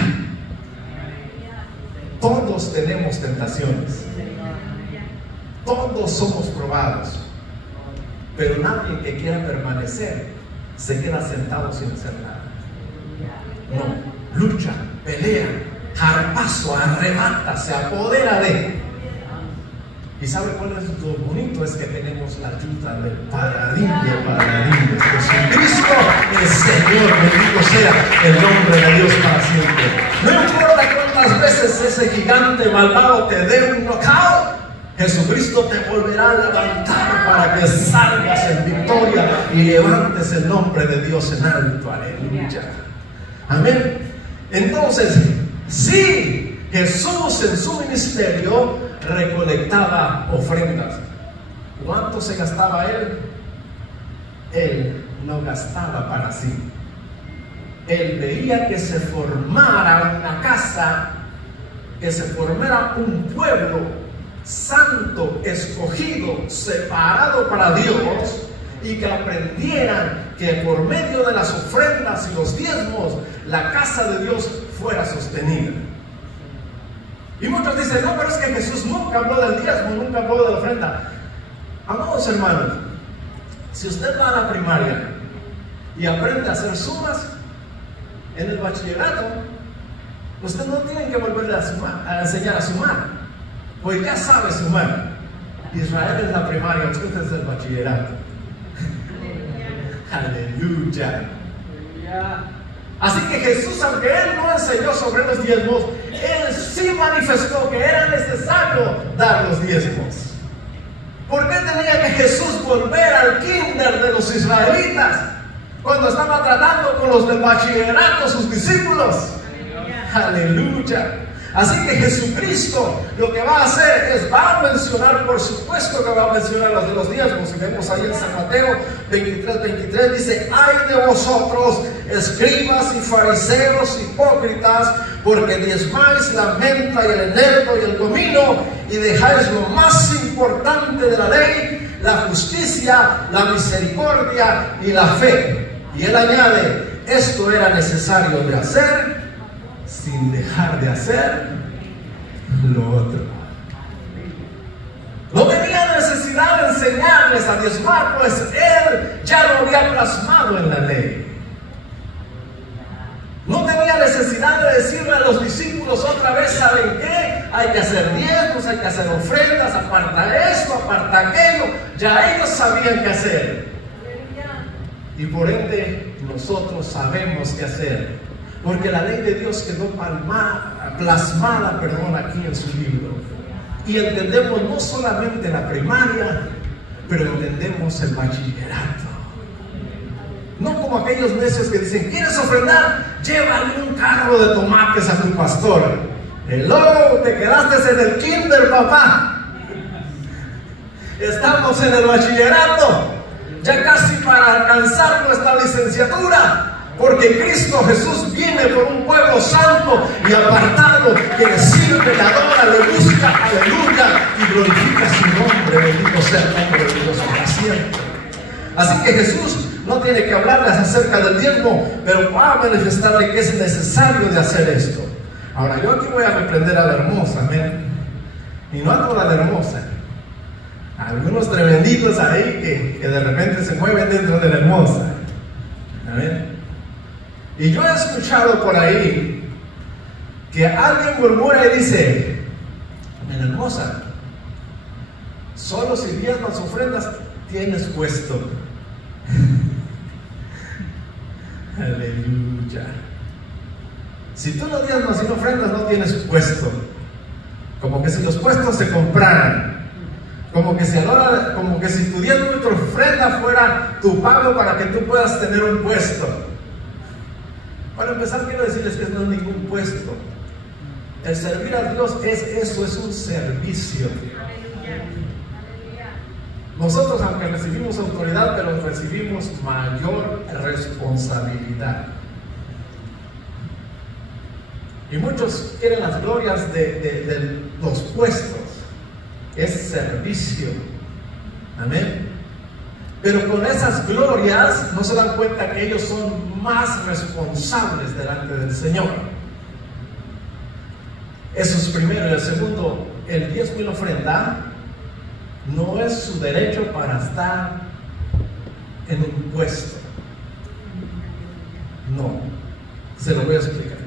Todos tenemos tentaciones, todos somos probados, pero nadie que quiera permanecer se queda sentado sin hacer nada. No, lucha, pelea, jarpazo, arrebata, se apodera de. ¿Y sabe cuál es lo bonito? Es que tenemos la ayuda del paladín de paladines. Jesucristo el Señor, bendito sea el nombre de Dios para siempre. No importa cuántas veces ese gigante malvado te dé un knockout, Jesucristo te volverá a levantar para que salgas en victoria y levantes el nombre de Dios en alto. Aleluya. Amén. Entonces, sí, Jesús en su ministerio recolectaba ofrendas. ¿Cuánto se gastaba él? Él no gastaba para sí. Él veía que se formara una casa, que se formara un pueblo santo, escogido, separado para Dios, y que aprendieran que por medio de las ofrendas y los diezmos la casa de Dios fuera sostenida. Y muchos dicen: no, pero es que Jesús nunca habló del diezmo, nunca habló de la ofrenda. Amados hermanos, si usted va a la primaria y aprende a hacer sumas, en el bachillerato usted no tiene que volverle a enseñar a sumar, pues ya sabe sumar. Israel es la primaria, usted es el bachillerato. Aleluya. Así que Jesús, aunque Él no enseñó sobre los diezmos, Él sí manifestó que era necesario dar los diezmos. ¿Por qué tenía que Jesús volver al kinder de los israelitas cuando estaba tratando con los del bachillerato, sus discípulos? Aleluya. Así que Jesucristo lo que va a hacer es, va a mencionar, por supuesto que va a mencionar los de los diezmos. Si vemos ahí en San Mateo 23, dice: ay de vosotros, escribas y fariseos hipócritas, porque diezmáis la menta y el eneldo y el comino, y dejáis lo más importante de la ley, la justicia, la misericordia y la fe. Y él añade: esto era necesario de hacer, sin dejar de hacer lo otro. No tenía necesidad de enseñarles a diezmar, pues él ya lo había plasmado en la ley. No tenía necesidad de decirle a los discípulos otra vez: ¿saben qué? Hay que hacer diezmos, hay que hacer ofrendas, aparta esto, aparta aquello. Ya ellos sabían qué hacer. Y por ende nosotros sabemos qué hacer, porque la ley de Dios quedó plasmada aquí en su libro. Y entendemos no solamente la primaria, pero entendemos el bachillerato. No como aquellos necios que dicen: ¿quieres ofrendar? Llévale un carro de tomates a tu pastor. Hello, te quedaste en el kinder, papá. Estamos en el bachillerato, ya casi para alcanzar nuestra licenciatura. Porque Cristo Jesús viene por un pueblo santo y apartado, que le sirve, le adora, le busca, aleluya, y glorifica su nombre. Bendito sea el nombre de Dios para siempre. Así que Jesús no tiene que hablarles acerca del diezmo, pero va a manifestarle que es necesario de hacer esto. Ahora, yo aquí voy a reprender a la hermosa, amén. Y no a toda la hermosa. Algunos tremenditos ahí que de repente se mueven dentro de la hermosa. Amén. Y yo he escuchado por ahí que alguien murmura y dice: en la hermosa, solo si diezmas ofrendas tienes puesto. Aleluya. Si tú no diezmas y no ofrendas, no tienes puesto. Como que si los puestos se compraran. Como que si tu diezmo y tu ofrenda fuera tu pago para que tú puedas tener un puesto. Para empezar, quiero decirles que no es ningún puesto. El servir a Dios es un servicio. Nosotros, aunque recibimos autoridad, pero recibimos mayor responsabilidad. Y muchos quieren las glorias de los puestos. Es servicio. Amén. Pero con esas glorias no se dan cuenta que ellos son más responsables delante del Señor. Eso es primero. Y el segundo, el diezmo y la ofrenda no es su derecho para estar en un puesto. No. Se lo voy a explicar.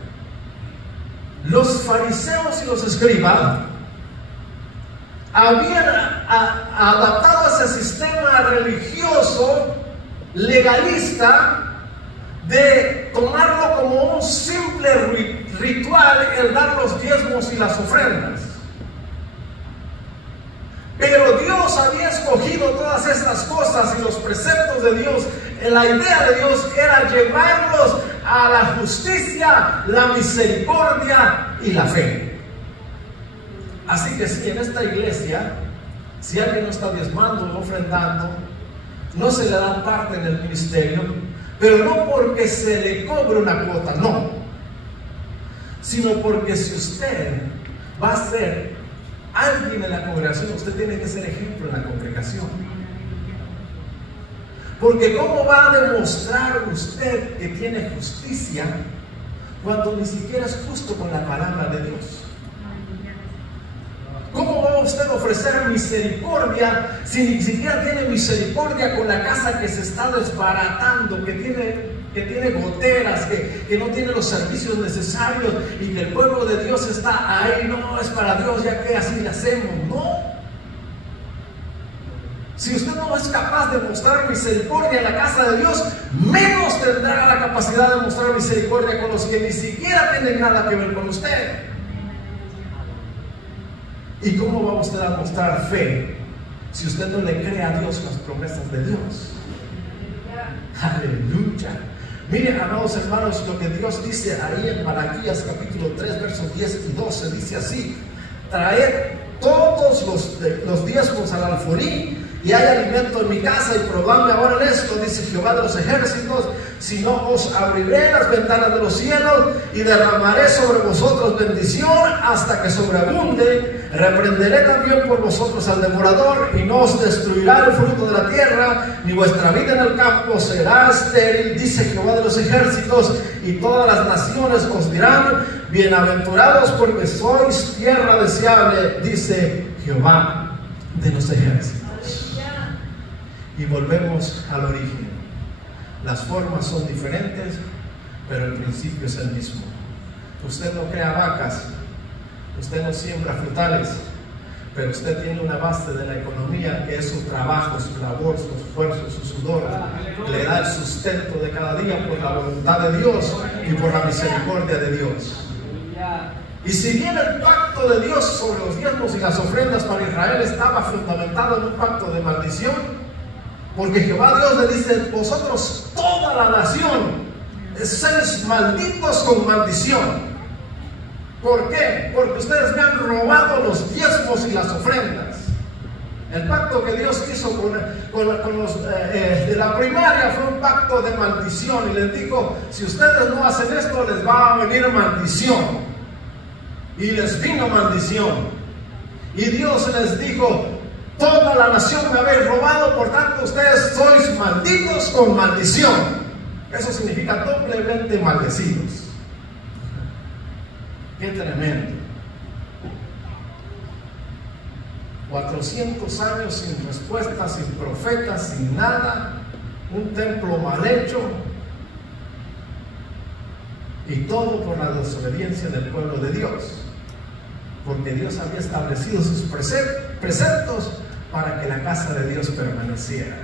Los fariseos y los escribas habían adaptado ese sistema religioso legalista de tomarlo como un simple ritual, el dar los diezmos y las ofrendas. Pero Dios había escogido todas estas cosas y los preceptos de Dios. La idea de Dios era llevarlos a la justicia, la misericordia y la fe. Así que si en esta iglesia, si alguien no está diezmando o ofrendando, no se le da parte en el ministerio, pero no porque se le cobre una cuota, no, sino porque si usted va a ser alguien en la congregación, usted tiene que ser ejemplo en la congregación. Porque ¿cómo va a demostrar usted que tiene justicia cuando ni siquiera es justo con la palabra de Dios? ¿Cómo va usted a ofrecer misericordia si ni siquiera tiene misericordia con la casa que se está desbaratando, que tiene goteras, que no tiene los servicios necesarios y que el pueblo de Dios está ahí? No, es para Dios, ya que así le hacemos. No. Si usted no es capaz de mostrar misericordia en la casa de Dios, menos tendrá la capacidad de mostrar misericordia con los que ni siquiera tienen nada que ver con usted. ¿Y cómo va usted a mostrar fe si usted no le cree a Dios las promesas de Dios? Aleluya. Miren, amados hermanos, lo que Dios dice ahí en Malaquías capítulo 3 versos 10 y 12, dice así: traed todos los diezmos al alfolí, y hay alimento en mi casa, y probadme ahora en esto, dice Jehová de los ejércitos, si no os abriré las ventanas de los cielos y derramaré sobre vosotros bendición hasta que sobreabunde. Reprenderé también por vosotros al devorador, y no os destruirá el fruto de la tierra, ni vuestra vida en el campo será estéril, dice Jehová de los ejércitos, y todas las naciones os dirán: bienaventurados, porque sois tierra deseable, dice Jehová de los ejércitos. Y volvemos al origen. Las formas son diferentes, pero el principio es el mismo. Usted no crea vacas, usted no siembra frutales, pero usted tiene una base de la economía que es su trabajo, su labor, su esfuerzo, su sudor. Le da el sustento de cada día por la voluntad de Dios y por la misericordia de Dios. Y si bien el pacto de Dios sobre los diezmos y las ofrendas para Israel estaba fundamentado en un pacto de maldición, porque Jehová Dios le dice: vosotros, toda la nación, sois malditos con maldición. ¿Por qué? Porque ustedes me han robado los diezmos y las ofrendas. El pacto que Dios hizo con los de la primaria fue un pacto de maldición, y les dijo: si ustedes no hacen esto, les va a venir maldición. Y les vino maldición. Y Dios les dijo: toda la nación me habéis robado, por tanto ustedes sois malditos con maldición. Eso significa doblemente maldecidos. Qué tremendo. 400 años sin respuesta, sin profetas, sin nada, un templo mal hecho, y todo por la desobediencia del pueblo de Dios, porque Dios había establecido sus preceptos para que la casa de Dios permaneciera.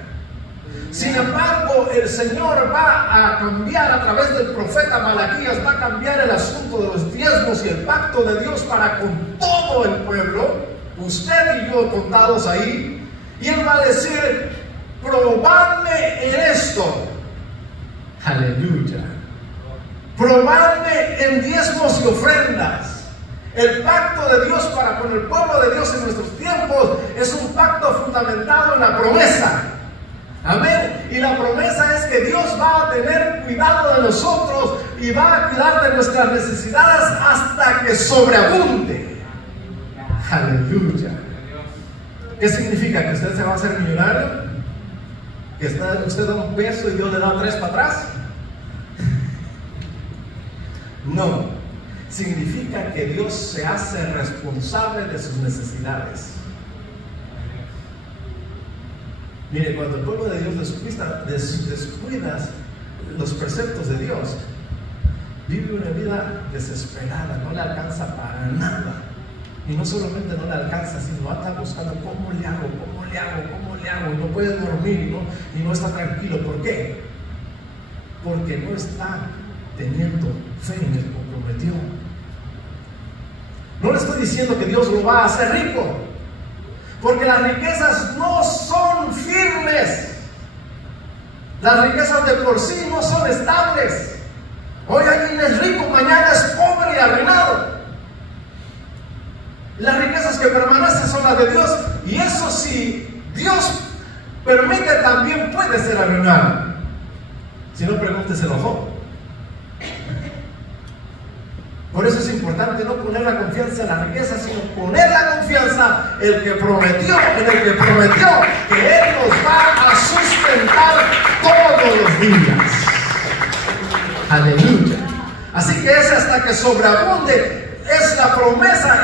Sin embargo, el Señor va a cambiar a través del profeta Malaquías, va a cambiar el asunto de los diezmos y el pacto de Dios para con todo el pueblo, usted y yo contados ahí, y Él va a decir: probadme en esto. Aleluya. Probadme en diezmos y ofrendas. El pacto de Dios para con el pueblo de Dios en nuestros tiempos es un pacto fundamentado en la promesa. Amén. Y la promesa es que Dios va a tener cuidado de nosotros y va a cuidar de nuestras necesidades hasta que sobreabunde. Aleluya. ¿Qué significa? ¿Que usted se va a hacer millonario? ¿Que usted da un peso y Dios le da 3 para atrás? No. Significa que Dios se hace responsable de sus necesidades. Mire, cuando el pueblo de Dios descuida los preceptos de Dios, vive una vida desesperada, no le alcanza para nada. Y no solamente no le alcanza, sino anda buscando cómo le hago, y no puede dormir y no está tranquilo. ¿Por qué? Porque no está teniendo fe en el que prometió. No le estoy diciendo que Dios lo va a hacer rico, porque las riquezas no son firmes. Las riquezas de por sí no son estables. Hoy alguien es rico, mañana es pobre y arruinado. Las riquezas que permanecen son las de Dios, y eso, si Dios permite, también puede ser arruinado. Si no, pregúnteselo a Job. Por eso es importante no poner la confianza en la riqueza, sino poner la confianza en el que prometió, que Él nos va a sustentar todos los días. Aleluya. Así que es hasta que sobreabunde. Es la promesa,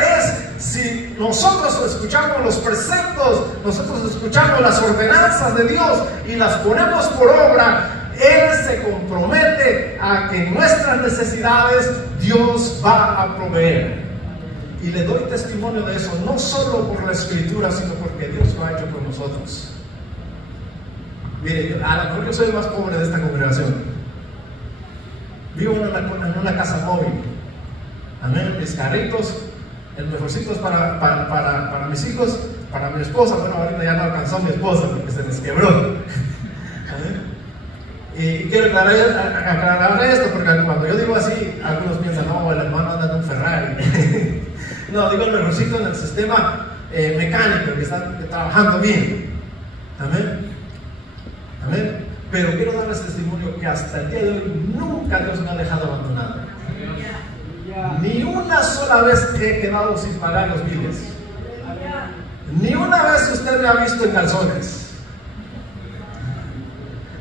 si nosotros escuchamos los preceptos, nosotros escuchamos las ordenanzas de Dios y las ponemos por obra, Él se compromete a que en nuestras necesidades Dios va a proveer. Y le doy testimonio de eso, no solo por la Escritura, sino porque Dios lo ha hecho con nosotros. Mire, a lo mejor yo soy el más pobre de esta congregación. Vivo en una casa móvil. Amén. Mis carritos, el mejorcito es para mis hijos, para mi esposa. Bueno, ahorita ya no alcanzó mi esposa porque se les quebró. Amén. Y quiero aclarar esto porque cuando yo digo así, algunos piensan, no, el hermano anda en un Ferrari. No, digo el mejorcito en el sistema mecánico, que está trabajando bien. Amén. Amén. Pero quiero darles testimonio que hasta el día de hoy nunca Dios me ha dejado abandonado. Ni una sola vez he quedado sin pagar los biles. Ni una vez usted me ha visto en calzones.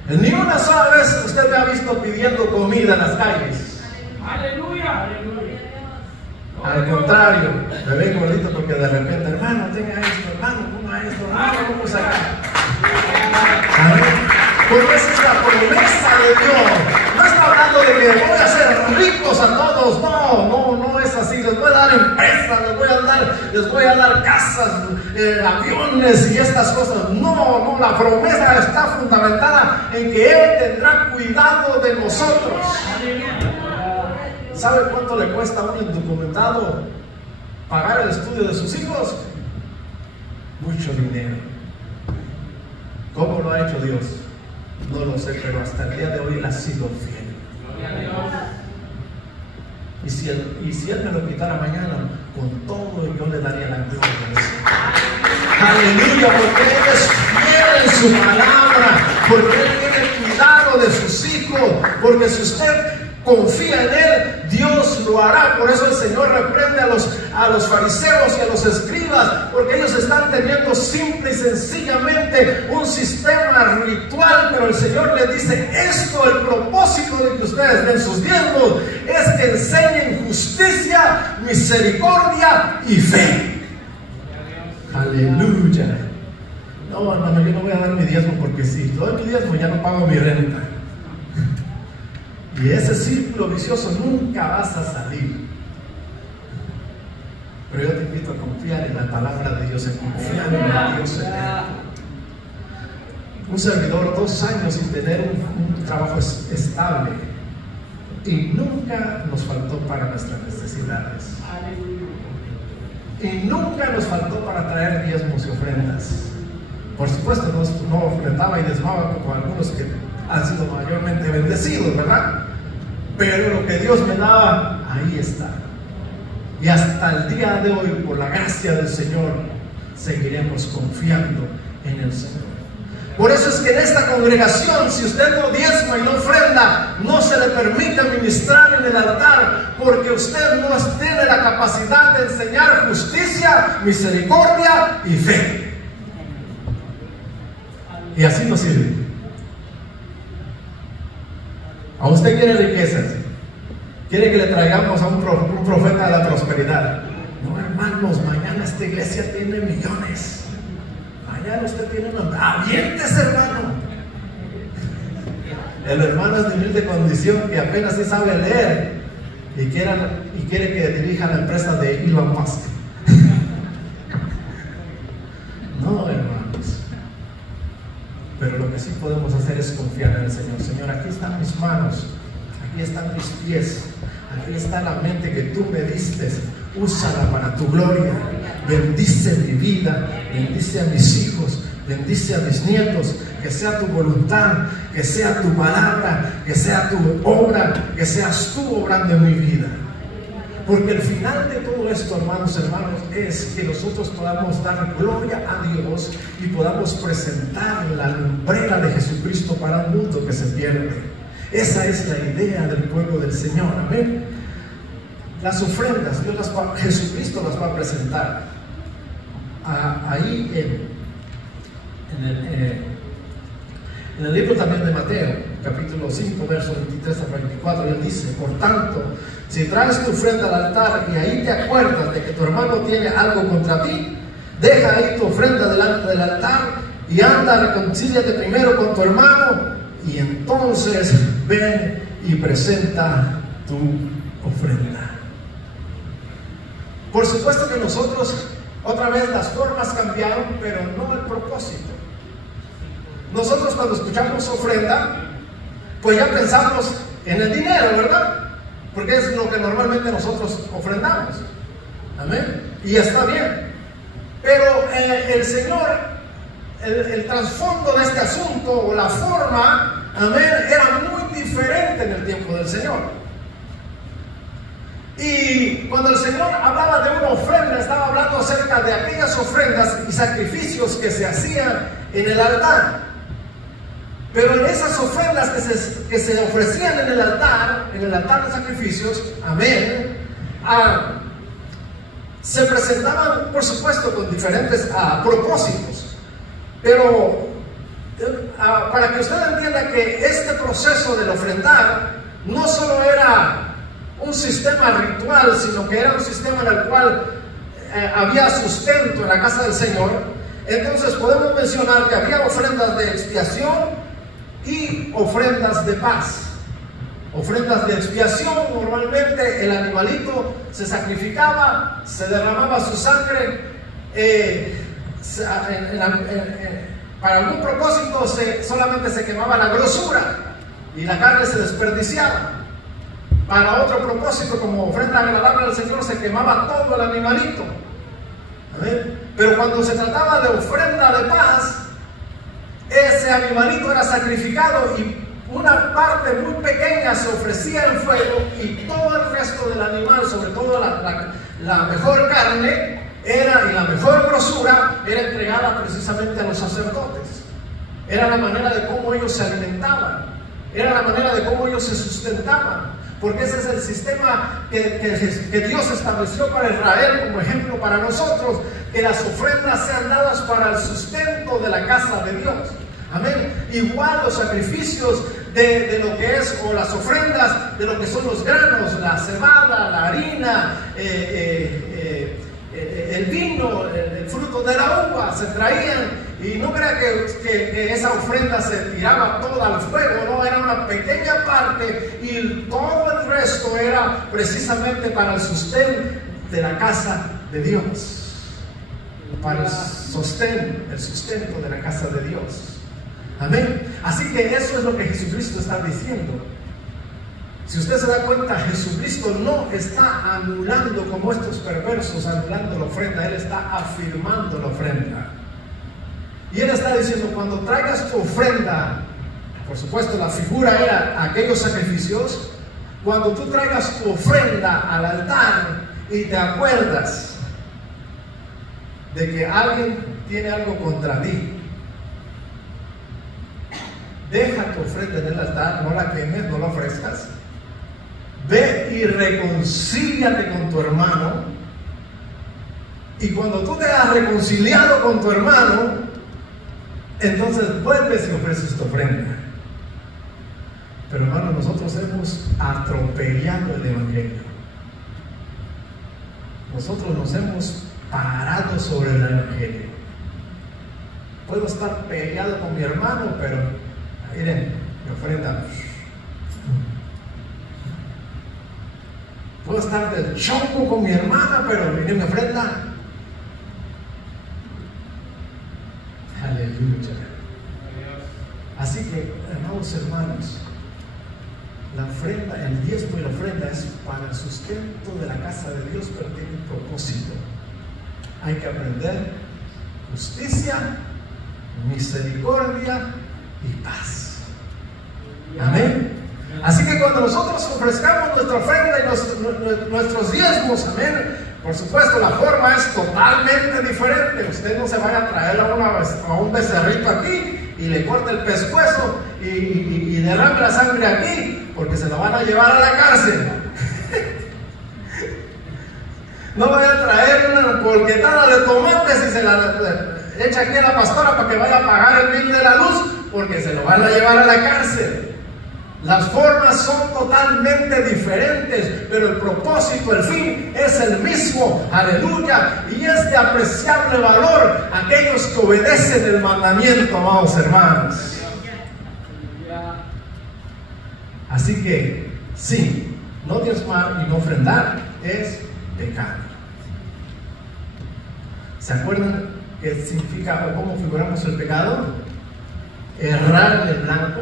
Ni una sola vez usted me ha visto pidiendo comida en las calles. Aleluya. Al contrario, me ven gordito porque de repente, hermano, tenga esto, hermano, coma esto, hermano, vamos acá. Porque esa es la promesa de Dios. No está hablando de que voy a hacer ricos a todos. No es así. Les voy a dar empresas, les voy a dar casas, aviones y estas cosas. No, la promesa está fundamentada en que Él tendrá cuidado de nosotros. ¿Sabe cuánto le cuesta a un indocumentado pagar el estudio de sus hijos? Mucho dinero. ¿Cómo lo ha hecho Dios? No lo sé, pero hasta el día de hoy Él ha sido fiel. Y si Él me lo quitara mañana, con todo yo le daría la gloria. Aleluya, porque Él es fiel en su palabra, porque Él tiene cuidado de sus hijos, porque si usted confía en Él, Dios lo hará. Por eso el Señor reprende a los fariseos y a los escribas, porque ellos están teniendo simple y sencillamente un sistema ritual, pero el Señor les dice, esto, el propósito de que ustedes den sus diezmos, es que enseñen justicia, misericordia y fe. Aleluya. No, hermano, yo no voy a dar mi diezmo porque si doy mi diezmo ya no pago mi renta. Y ese círculo vicioso nunca vas a salir. Pero yo te invito a confiar en la palabra de Dios, en confiar en el Dios eterno. Un servidor, 2 años sin tener un trabajo estable, y nunca nos faltó para nuestras necesidades. Y nunca nos faltó para traer diezmos y ofrendas. Por supuesto, no ofrendaba y diezmaba como algunos que han sido mayormente bendecidos, ¿verdad? Pero lo que Dios me daba, ahí está. Y hasta el día de hoy, por la gracia del Señor, seguiremos confiando en el Señor. Por eso es que en esta congregación, si usted no diezma y no ofrenda, no se le permite ministrar en el altar, porque usted no tiene la capacidad de enseñar justicia, misericordia y fe. Y así no sirve. ¿A usted quiere riquezas? ¿Quiere que le traigamos a un profeta de la prosperidad? No, hermanos, mañana esta iglesia tiene millones. Mañana usted tiene una... ¡Aviéntese, hermano! El hermano es de humilde condición que apenas sí sabe leer y quiere que dirija la empresa de Elon Musk. No, hermanos. Pero lo que sí podemos hacer es confiar en el Señor. Señor, aquí están mis manos, aquí están mis pies, aquí está la mente que tú me diste. Úsala para tu gloria. Bendice mi vida, bendice a mis hijos, bendice a mis nietos. Que sea tu voluntad, que sea tu palabra, que sea tu obra, que seas tú obrando en mi vida. Porque el final de todo esto, hermanos, es que nosotros podamos dar gloria a Dios y podamos presentar la lumbrera de Jesucristo para un mundo que se pierde. Esa es la idea del pueblo del Señor. Amén. Las ofrendas, Jesucristo las va a presentar. Ahí en el libro también de Mateo, capítulo 5, versos 23 a 24, él dice: por tanto, si traes tu ofrenda al altar y ahí te acuerdas de que tu hermano tiene algo contra ti, deja ahí tu ofrenda delante del altar y anda, reconcíliate primero con tu hermano y entonces ven y presenta tu ofrenda. Por supuesto que nosotros, otra vez las formas cambiaron, pero no el propósito. nosotros cuando escuchamos ofrenda, pues ya pensamos en el dinero, ¿verdad? Porque es lo que normalmente nosotros ofrendamos. Amén. Y está bien. Pero el Señor, el trasfondo de este asunto, o la forma, amén, era muy diferente en el tiempo del Señor. Y cuando el Señor hablaba de una ofrenda, estaba hablando acerca de aquellas ofrendas y sacrificios que se hacían en el altar. Pero en esas ofrendas que se ofrecían en el altar de sacrificios, amén, se presentaban, por supuesto, con diferentes propósitos. Pero para que usted entienda que este proceso del ofrendar no solo era un sistema ritual, sino que era un sistema en el cual había sustento en la casa del Señor. Entonces podemos mencionar que había ofrendas de expiación y ofrendas de paz. Ofrendas de expiación, normalmente el animalito se sacrificaba, se derramaba su sangre para algún propósito, solamente se quemaba la grosura y la carne se desperdiciaba. Para otro propósito, como ofrenda agradable al Señor, se quemaba todo el animalito. ¿Amén? Pero cuando se trataba de ofrenda de paz, ese animalito era sacrificado y una parte muy pequeña se ofrecía en fuego, y todo el resto del animal, sobre todo la mejor carne y la mejor grosura, era entregada precisamente a los sacerdotes. Era la manera de cómo ellos se alimentaban, era la manera de cómo ellos se sustentaban. Porque ese es el sistema que Dios estableció para Israel como ejemplo para nosotros, que las ofrendas sean dadas para el sustento de la casa de Dios. Amén. Igual los sacrificios de lo que es, o las ofrendas de lo que son los granos, la cebada, la harina, el vino, el fruto de la uva, se traían. Y no crea que esa ofrenda se tiraba toda al fuego, no, era una pequeña parte, y todo el resto era precisamente para el sustento de la casa de Dios, para el sustento de la casa de Dios. Amén. Así que eso es lo que Jesucristo está diciendo. Si usted se da cuenta, Jesucristo no está anulando como estos perversos, anulando la ofrenda. Él está afirmando la ofrenda. Y Él está diciendo, cuando traigas tu ofrenda, por supuesto la figura era aquellos sacrificios, cuando tú traigas tu ofrenda al altar y te acuerdas de que alguien tiene algo contra ti, deja tu ofrenda en el altar, no la quemes, no la ofrezcas. Ve y reconcíliate con tu hermano. Y cuando tú te has reconciliado con tu hermano, entonces vuelves y ofreces tu ofrenda. Pero hermano, nosotros hemos atropellado el evangelio. Nosotros nos hemos parado sobre el evangelio. Puedo estar peleado con mi hermano, pero miren, mi ofrenda. Puedo estar del chongo con mi hermana, pero miren mi ofrenda. Aleluya. Así que, hermanos, la ofrenda, el diezmo y la ofrenda es para el sustento de la casa de Dios, pero tiene un propósito. Hay que aprender justicia, misericordia y paz. Amén. Así que cuando nosotros ofrezcamos nuestra ofrenda y nuestros diezmos, amén, por supuesto la forma es totalmente diferente. Usted no se vaya a traer a un becerrito aquí y le corte el pescuezo y derrame la sangre aquí, porque se lo van a llevar a la cárcel. No vaya a traer una polquetada de tomates y se la echa aquí a la pastora para que vaya a pagar el bill de la luz, porque se lo van a llevar a la cárcel. Las formas son totalmente diferentes, pero el propósito, el fin es el mismo. Aleluya. Y es de apreciable valor aquellos que obedecen el mandamiento, amados hermanos. Así que sí, no diezmar y no ofrendar es pecado. ¿Se acuerdan qué significa o cómo figuramos el pecado? errar en el blanco.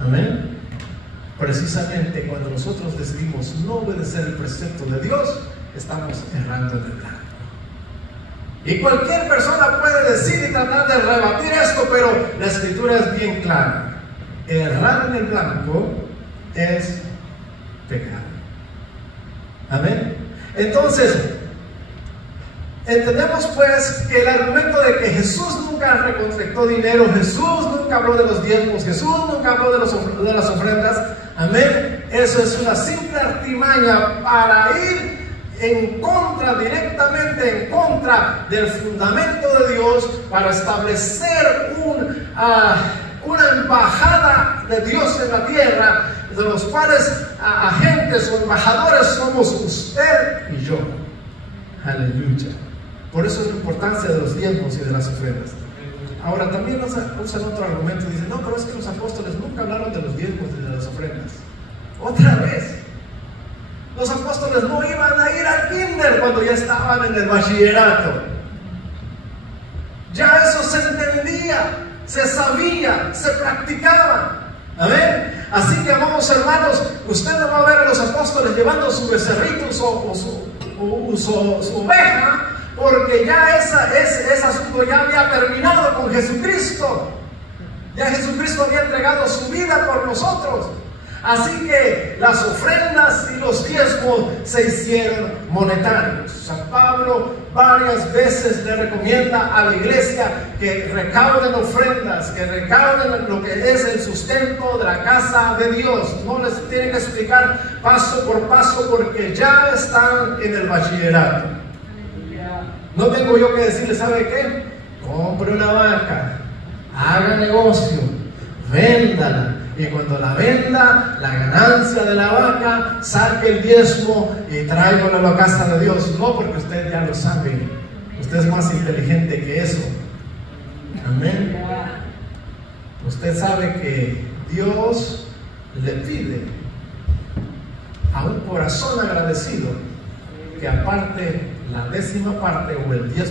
Amén. Precisamente cuando nosotros decidimos no obedecer el precepto de Dios, estamos errando en el blanco. Y cualquier persona puede decir y tratar de rebatir esto, pero la Escritura es bien clara. Errar en el blanco es pecado. Amén. Entonces, entendemos pues que el argumento de que Jesús nunca recolectó dinero, Jesús nunca habló de los diezmos, Jesús nunca habló de las ofrendas, amén, eso es una simple artimaña para ir en contra, directamente en contra del fundamento de Dios, para establecer una embajada de Dios en la tierra, de los cuales agentes o embajadores somos usted y yo. Aleluya. Por eso es la importancia de los diezmos y de las ofrendas. Ahora también usan otro argumento, dicen, no, pero es que los apóstoles nunca hablaron de los diezmos y de las ofrendas. Otra vez, los apóstoles no iban a ir al kinder cuando ya estaban en el bachillerato. Ya eso se entendía, se sabía, se practicaba. Amén. Así que, amados hermanos, usted no va a ver a los apóstoles llevando su becerrito o su oveja, porque ya ese asunto ya había terminado con Jesucristo. Ya Jesucristo había entregado su vida por nosotros. Así que las ofrendas y los diezmos se hicieron monetarios. San Pablo varias veces le recomienda a la iglesia que recauden ofrendas, que recauden lo que es el sustento de la casa de Dios. No les tiene que explicar paso por paso porque ya están en el bachillerato. No tengo yo que decirles, ¿sabe qué? Compre una vaca, haga negocio, véndala. Y cuando la venda, la ganancia de la vaca, saque el diezmo y tráigalo a la casa de Dios. No, porque usted ya lo sabe. Usted es más inteligente que eso. Amén. Usted sabe que Dios le pide a un corazón agradecido que aparte la 10ª parte o el 10%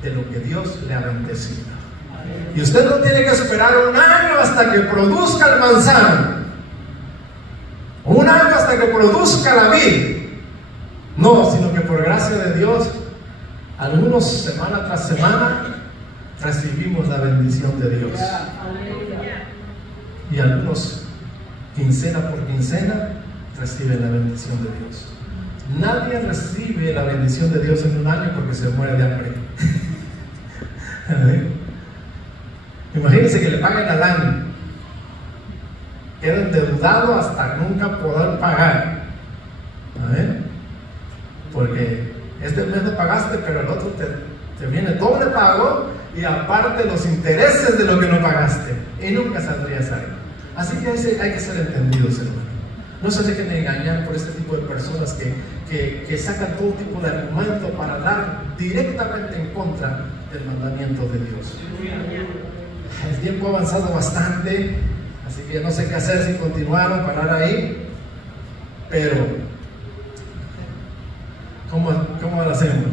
de lo que Dios le ha bendecido. Y usted no tiene que esperar un año hasta que produzca el manzano, un año hasta que produzca la vid. No, sino que por gracia de Dios, algunos semana tras semana recibimos la bendición de Dios. Y algunos quincena por quincena reciben la bendición de Dios. Nadie recibe la bendición de Dios en un año porque se muere de hambre. Imagínense que le paguen al año, queda endeudado hasta nunca poder pagar. Porque este mes te pagaste, pero el otro te viene doble pago y aparte los intereses de lo que no pagaste, y nunca saldrías ahí. Así que hay que ser entendidos, hermano. No se dejen engañar por este tipo de personas que sacan todo tipo de argumento para dar directamente en contra del mandamiento de Dios. El tiempo ha avanzado bastante, así que no sé qué hacer, si continuar o parar ahí, pero ¿cómo lo hacemos?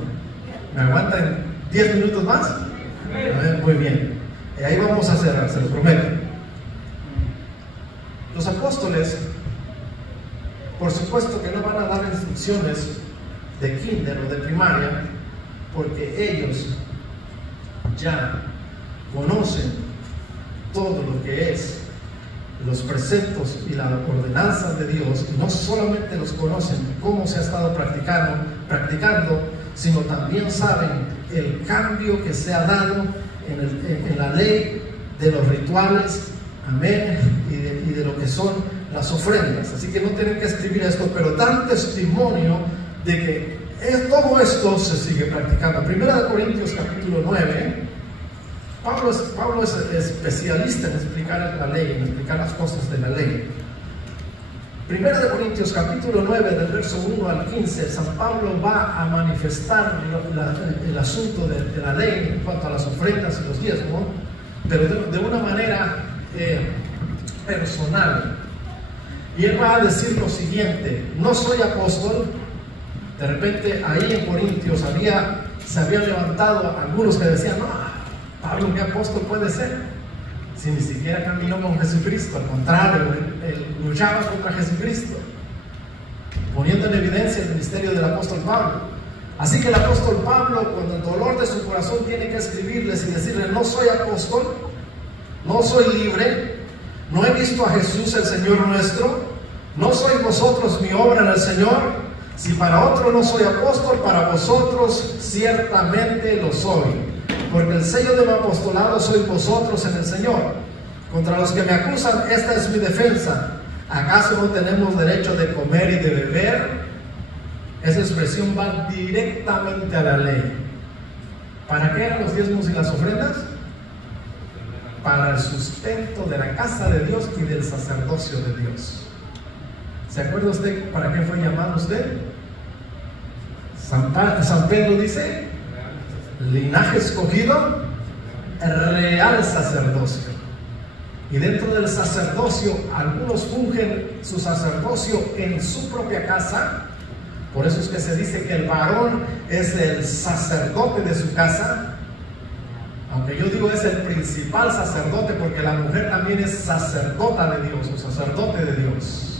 ¿Me aguantan 10 minutos más? Muy bien, ahí vamos a cerrar, se lo prometo. Los apóstoles, por supuesto que no van a dar instrucciones de kinder o de primaria, porque ellos ya conocen todo lo que es los preceptos y las ordenanzas de Dios, y no solamente los conocen cómo se ha estado practicando, sino también saben el cambio que se ha dado en la ley de los rituales, amén, y de lo que son las ofrendas. Así que no tienen que escribir esto, pero dan testimonio de que todo esto se sigue practicando. Primera de Corintios capítulo 9. Pablo es especialista en explicar la ley, en explicar las cosas de la ley. Primera de Corintios capítulo 9, del verso 1 al 15, San Pablo va a manifestar el asunto de la ley en cuanto a las ofrendas y los diezmos, pero de una manera personal. Y él va a decir lo siguiente: no soy apóstol. De repente ahí en Corintios se habían levantado algunos que decían: no, Pablo, ¿qué apóstol puede ser? Si ni siquiera caminó con Jesucristo, al contrario, él luchaba contra Jesucristo, poniendo en evidencia el ministerio del apóstol Pablo. Así que el apóstol Pablo, cuando el dolor de su corazón tiene que escribirles y decirles: no soy apóstol, no soy libre, no he visto a Jesús el Señor nuestro, no sois vosotros mi obra en el Señor. Si para otro no soy apóstol, para vosotros ciertamente lo soy, porque el sello de mi apostolado sois vosotros en el Señor. Contra los que me acusan, esta es mi defensa: ¿acaso no tenemos derecho de comer y de beber? Esa expresión va directamente a la ley. ¿Para qué eran los diezmos y las ofrendas? Para el sustento de la casa de Dios y del sacerdocio de Dios. ¿Se acuerda usted para qué fue llamado usted? San Pedro dice: linaje escogido, real sacerdocio. Y dentro del sacerdocio, algunos fungen su sacerdocio en su propia casa. Por eso es que se dice que el varón es el sacerdote de su casa. Aunque yo digo es el principal sacerdote, porque la mujer también es sacerdota de Dios o sacerdote de Dios.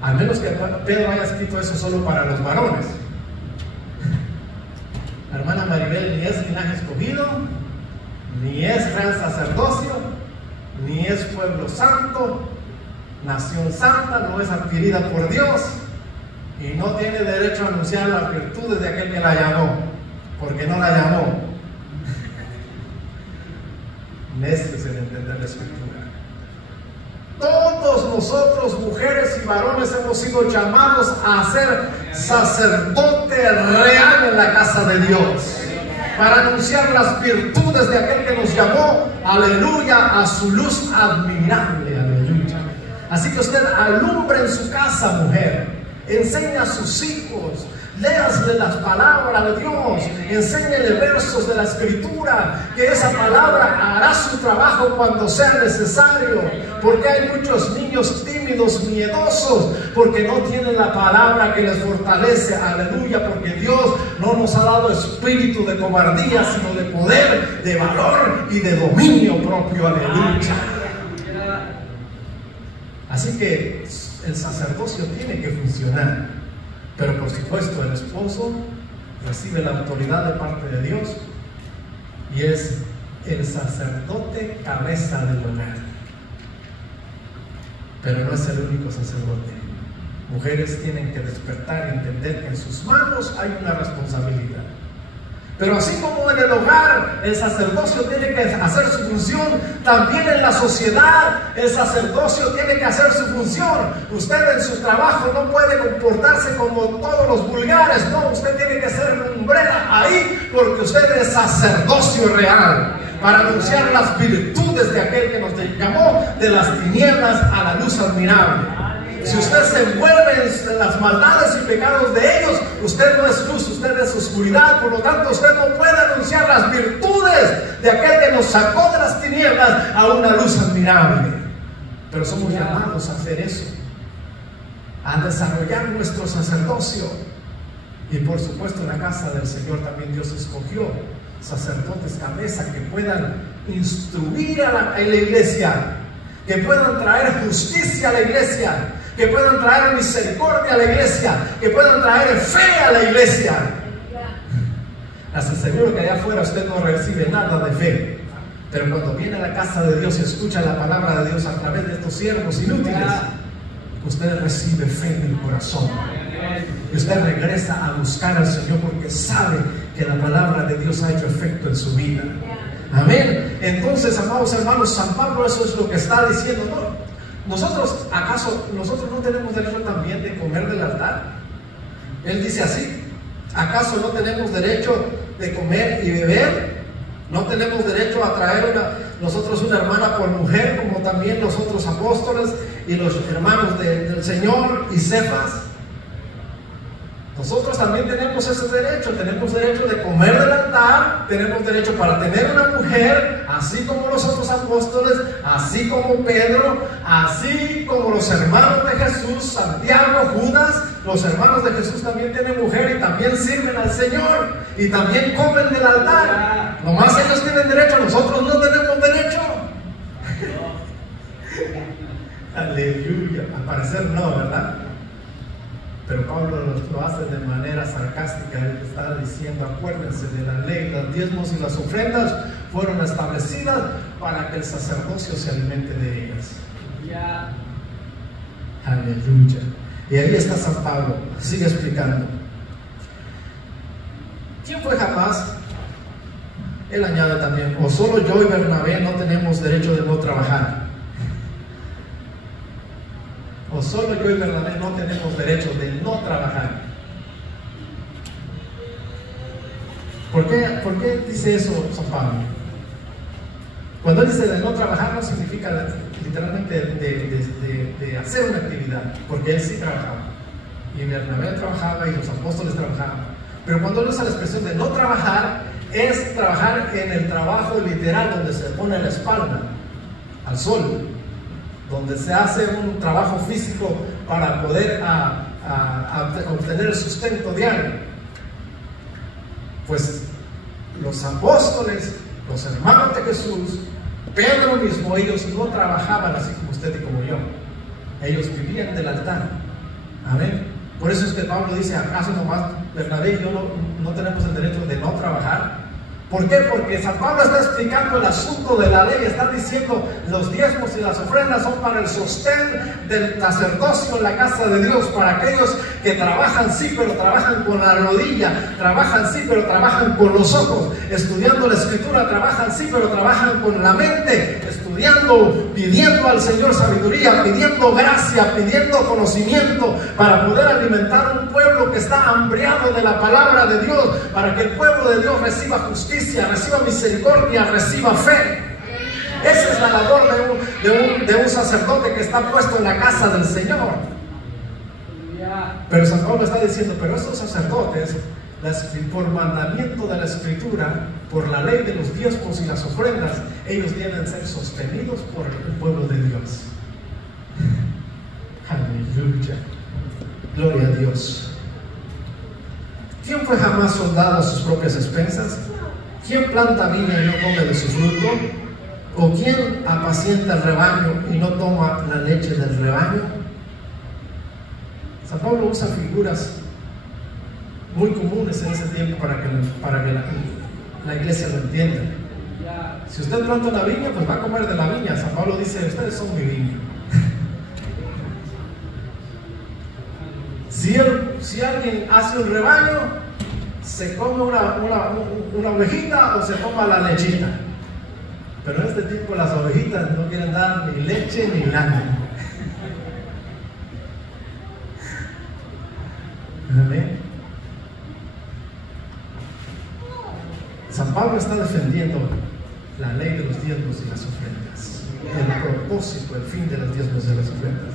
Al menos que Pedro haya escrito eso solo para los varones. La hermana Maribel ni es linaje escogido, ni es real sacerdocio, ni es pueblo santo, nación santa, no es adquirida por Dios, y no tiene derecho a anunciar las virtudes de aquel que la llamó, porque no la llamó. Necios en entender la escritura. Todos nosotros, mujeres y varones, hemos sido llamados a ser sacerdote real en la casa de Dios, para anunciar las virtudes de aquel que nos llamó, aleluya, a su luz admirable, aleluya. Así que usted alumbre en su casa, mujer, enseña a sus hijos, léasle las palabras de Dios, enséñele versos de la escritura, que esa palabra hará su trabajo cuando sea necesario, porque hay muchos niños tímidos, miedosos, porque no tienen la palabra que les fortalece, aleluya, porque Dios no nos ha dado espíritu de cobardía, sino de poder, de valor y de dominio propio, aleluya. Así que el sacerdocio tiene que funcionar. Pero por supuesto el esposo recibe la autoridad de parte de Dios y es el sacerdote cabeza del hogar. Pero no es el único sacerdote. Mujeres tienen que despertar y entender que en sus manos hay una responsabilidad. Pero así como en el hogar el sacerdocio tiene que hacer su función, también en la sociedad el sacerdocio tiene que hacer su función. Usted en su trabajo no puede comportarse como todos los vulgares, no, usted tiene que ser lumbrera ahí, porque usted es sacerdocio real, para anunciar las virtudes de aquel que nos llamó de las tinieblas a la luz admirable. Si usted se envuelve en las maldades y pecados de ellos, usted no es luz, usted es oscuridad. Por lo tanto, usted no puede anunciar las virtudes de aquel que nos sacó de las tinieblas a una luz admirable. Pero somos llamados a hacer eso, a desarrollar nuestro sacerdocio. Y por supuesto, en la casa del Señor también Dios escogió sacerdotes cabeza que puedan instruir a la iglesia, que puedan traer justicia a la iglesia, que puedan traer misericordia a la iglesia, que puedan traer fe a la iglesia. Les aseguro que allá afuera usted no recibe nada de fe, pero cuando viene a la casa de Dios y escucha la palabra de Dios a través de estos siervos inútiles, usted recibe fe en el corazón y usted regresa a buscar al Señor, porque sabe que la palabra de Dios ha hecho efecto en su vida. Amén. Entonces, amados hermanos, San Pablo eso es lo que está diciendo, ¿no? ¿Acaso nosotros no tenemos derecho también de comer del altar? Él dice así: ¿acaso no tenemos derecho de comer y beber? ¿No tenemos derecho a traer nosotros una hermana por mujer, como también los otros apóstoles y los hermanos del Señor y Cefas? Nosotros también tenemos ese derecho de comer del altar, tenemos derecho para tener una mujer, así como los otros apóstoles, así como Pedro, así como los hermanos de Jesús, Santiago, Judas, Los hermanos de Jesús también tienen mujer y también sirven al Señor y también comen del altar. Nomás ellos tienen derecho, nosotros no tenemos derecho. Aleluya. Al parecer no, ¿verdad? Pero Pablo lo hace de manera sarcástica. Él está diciendo: acuérdense de la ley, los diezmos y las ofrendas fueron establecidas para que el sacerdocio se alimente de ellas. Aleluya. Y ahí está San Pablo, sigue explicando. ¿Quién fue jamás? Él añade también: o solo yo y Bernabé no tenemos derecho de no trabajar. O solo yo y Bernabé no tenemos derecho de no trabajar. ¿Por qué dice eso San Pablo? Cuando él dice de no trabajar, no significa literalmente de hacer una actividad, porque él sí trabajaba, y Bernabé trabajaba y los apóstoles trabajaban. Pero cuando él usa la expresión de no trabajar, es trabajar en el trabajo literal, donde se pone la espalda al sol, donde se hace un trabajo físico para poder obtener el sustento diario. Pues los apóstoles, los hermanos de Jesús, Pedro mismo, ellos no trabajaban así como usted y como yo. Ellos vivían del altar. Amén. Por eso es que Pablo dice: ¿acaso nomás Bernabé y yo no tenemos el derecho de no trabajar? ¿Por qué? Porque San Pablo está explicando el asunto de la ley. Está diciendo: los diezmos y las ofrendas son para el sostén del sacerdocio en la casa de Dios, para aquellos que trabajan sí, pero trabajan con la rodilla, trabajan sí, pero trabajan con los ojos, estudiando la escritura, trabajan sí, pero trabajan con la mente, estudiando, pidiendo al Señor sabiduría, pidiendo gracia, pidiendo conocimiento, para poder alimentar un pueblo que está hambriado de la palabra de Dios, para que el pueblo de Dios reciba justicia, reciba misericordia, reciba fe. Esa es la labor de un sacerdote que está puesto en la casa del Señor. Pero San Pablo está diciendo: pero estos sacerdotes, por mandamiento de la Escritura, por la ley de los diezmos y las ofrendas, ellos deben ser sostenidos por el pueblo de Dios. Aleluya. Gloria a Dios. ¿Quién fue jamás soldado a sus propias expensas? ¿Quién planta viña y no come de su fruto? ¿O quién apacienta el rebaño y no toma la leche del rebaño? San Pablo usa figuras muy comunes en ese tiempo para que la iglesia lo entienda. Si usted planta una viña, pues va a comer de la viña. San Pablo dice: ustedes son mi viña. Si alguien hace un rebaño, se come una ovejita o se toma la lechita. Pero en este tiempo las ovejitas no quieren dar ni leche ni lana. Amén. San Pablo está defendiendo la ley de los diezmos y las ofrendas, el propósito, el fin de los diezmos y las ofrendas.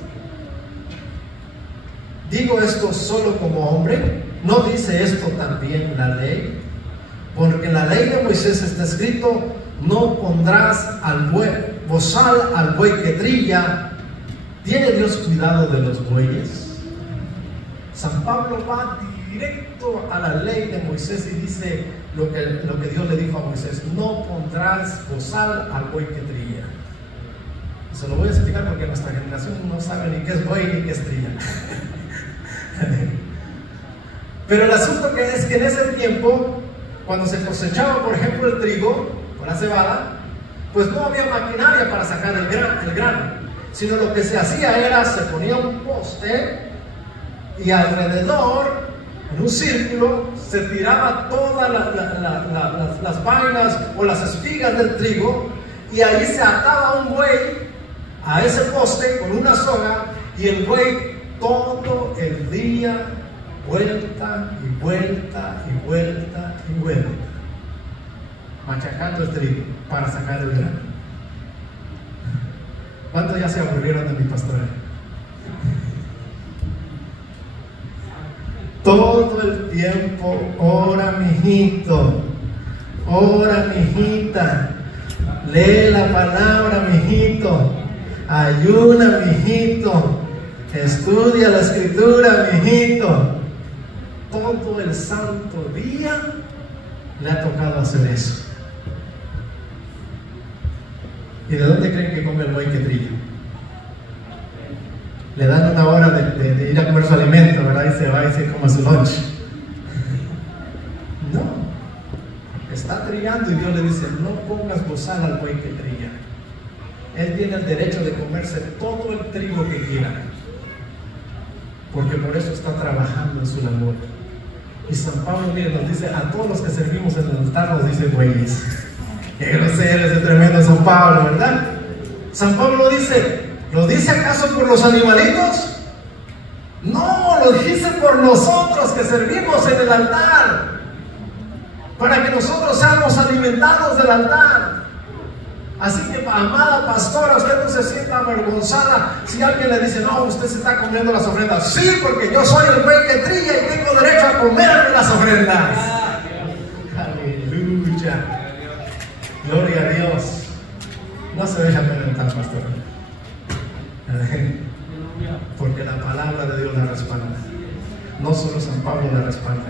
Digo esto solo como hombre, ¿no dice esto también la ley? Porque en la ley de Moisés está escrito: no pondrás bozal al buey que trilla. ¿Tiene Dios cuidado de los bueyes? San Pablo va directo a la ley de Moisés y dice lo que Dios le dijo a Moisés: no pondrás bozal al buey que trilla. Se lo voy a explicar porque nuestra generación no sabe ni qué es buey ni qué es trilla. Pero el asunto es que en ese tiempo, cuando se cosechaba, por ejemplo, el trigo o la cebada, pues no había maquinaria para sacar el grano, sino lo que se hacía era: se ponía un poste y alrededor, en un círculo, se tiraba todas las vainas o las espigas del trigo, y ahí se ataba un buey a ese poste con una soga, y el buey todo el día vuelta y vuelta y vuelta y vuelta, machacando el trigo para sacar el grano. ¿Cuántos ya se aburrieron de mi pastoreo? Todo el tiempo: ora, mijito, ora, mijita, lee la palabra, mijito, ayuna, mijito, Estudia la escritura, mijito. Todo el santo día le ha tocado hacer eso. ¿Y de dónde creen que come el buey que trilla? Le dan una hora de ir a comer su alimento, ¿verdad? Y se va y se come su lunch. No, está trillando y Dios le dice: no pongas bozal al buey que trilla. Él tiene el derecho de comerse todo el trigo que quiera, porque por eso está trabajando en su labor. Y San Pablo, mire, nos dice a todos los que servimos en el altar, nos dice bueyes. Qué grosero ese tremendo San Pablo, ¿verdad? San Pablo dice: ¿lo dice acaso por los animalitos? No, lo dice por nosotros que servimos en el altar, para que nosotros seamos alimentados del altar. Así que, amada pastora, usted no se sienta avergonzada si alguien le dice: no, usted se está comiendo las ofrendas. Sí, porque yo soy el buey que trilla y tengo derecho a comerme las ofrendas. Aleluya. Gloria a Dios. No se deja amedrentar, pastor, porque la palabra de Dios la respalda. No solo San Pablo la respalda,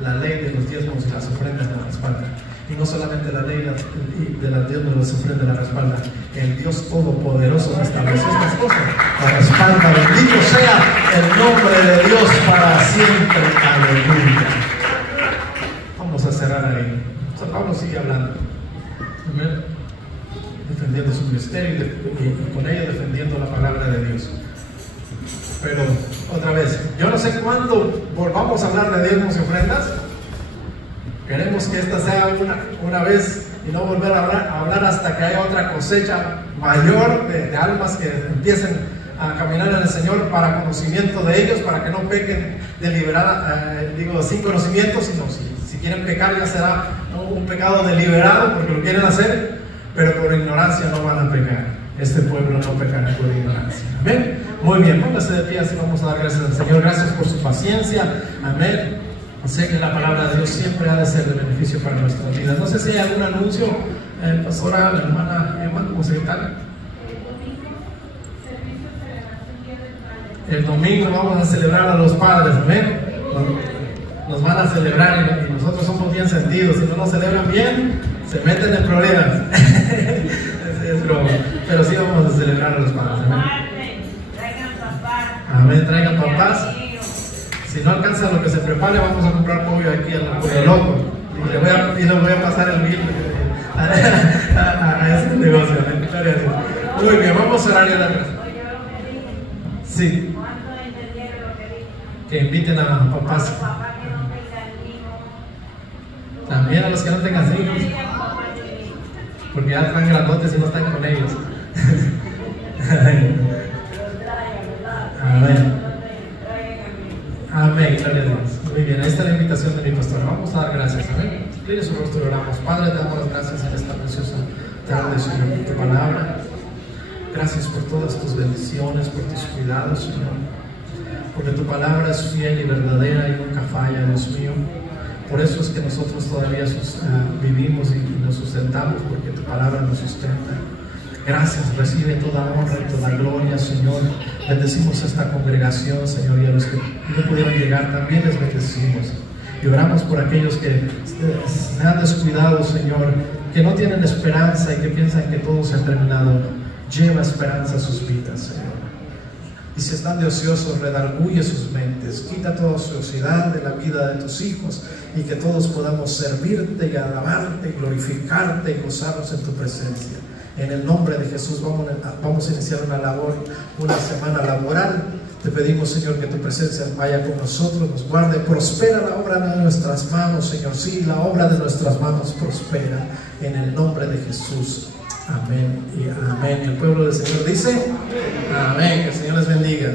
la ley de los diezmos y las ofrendas la respalda. Y no solamente la ley de los diezmos y las ofrendas la respalda, el Dios Todopoderoso que estableció estas cosas la respalda. Bendito sea el nombre de Dios para siempre. Aleluya. Vamos a cerrar ahí. San Pablo sigue hablando, defendiendo su ministerio y con ello defendiendo la palabra de Dios. Pero otra vez, yo no sé cuándo volvamos a hablar de diezmos y ofrendas. Queremos que esta sea una vez y no volver a hablar hasta que haya otra cosecha mayor de almas que empiecen a caminar en el Señor para conocimiento de ellos, para que no pequen deliberada, sin conocimiento, sino si quieren pecar ya será un pecado deliberado porque lo quieren hacer, pero por ignorancia no van a pecar. Este pueblo no pecará por ignorancia. Amén. Muy bien, póngase de pie, así vamos a dar gracias al Señor. Gracias por su paciencia. Amén. Sé que la palabra de Dios siempre ha de ser de beneficio para nuestras vidas. No sé si hay algún anuncio, pastora, la hermana Emma, como secretaria. El domingo vamos a celebrar a los padres, amén. Nos van a celebrar y nosotros somos bien sentidos. Si no nos celebran bien, se meten en problemas. Es broma. Pero sí vamos a celebrar a los padres, amén. Amén, traigan papás. Si no alcanza lo que se prepare, vamos a comprar pollo aquí al Pollo Loco. Y le voy a pasar el bill a ese negocio. Muy bien, vamos a orar y a la gracia. Sí. Que inviten a papás. También a los que no tengan hijos. Porque ya están grandotes y no están con ellos. Amén. Amén, gloria a Dios. Muy bien, ahí está la invitación de mi pastor. Vamos a dar gracias, amén. Incline su rostro y oramos. Padre, te damos las gracias en esta preciosa tarde, Señor, por tu palabra. Gracias por todas tus bendiciones, por tus cuidados, Señor. Porque tu palabra es fiel y verdadera y nunca falla, Dios mío. Por eso es que nosotros todavía vivimos y nos sustentamos, porque tu palabra nos sustenta. Gracias, recibe toda honra y toda gloria, Señor. Bendecimos esta congregación, Señor, y a los que no pudieron llegar también les bendecimos. Y oramos por aquellos que se han descuidado, Señor, que no tienen esperanza y que piensan que todo se ha terminado. Lleva esperanza a sus vidas, Señor. Y si están de ociosos, redarguye sus mentes. Quita toda ociosidad de la vida de tus hijos y que todos podamos servirte y alabarte y glorificarte y gozarnos en tu presencia. En el nombre de Jesús vamos a iniciar una semana laboral. Te pedimos, Señor, que tu presencia vaya con nosotros, nos guarde, prospera la obra de nuestras manos, Señor. Sí, la obra de nuestras manos prospera. En el nombre de Jesús. Amén y amén. Y el pueblo del Señor dice: amén. Que el Señor les bendiga.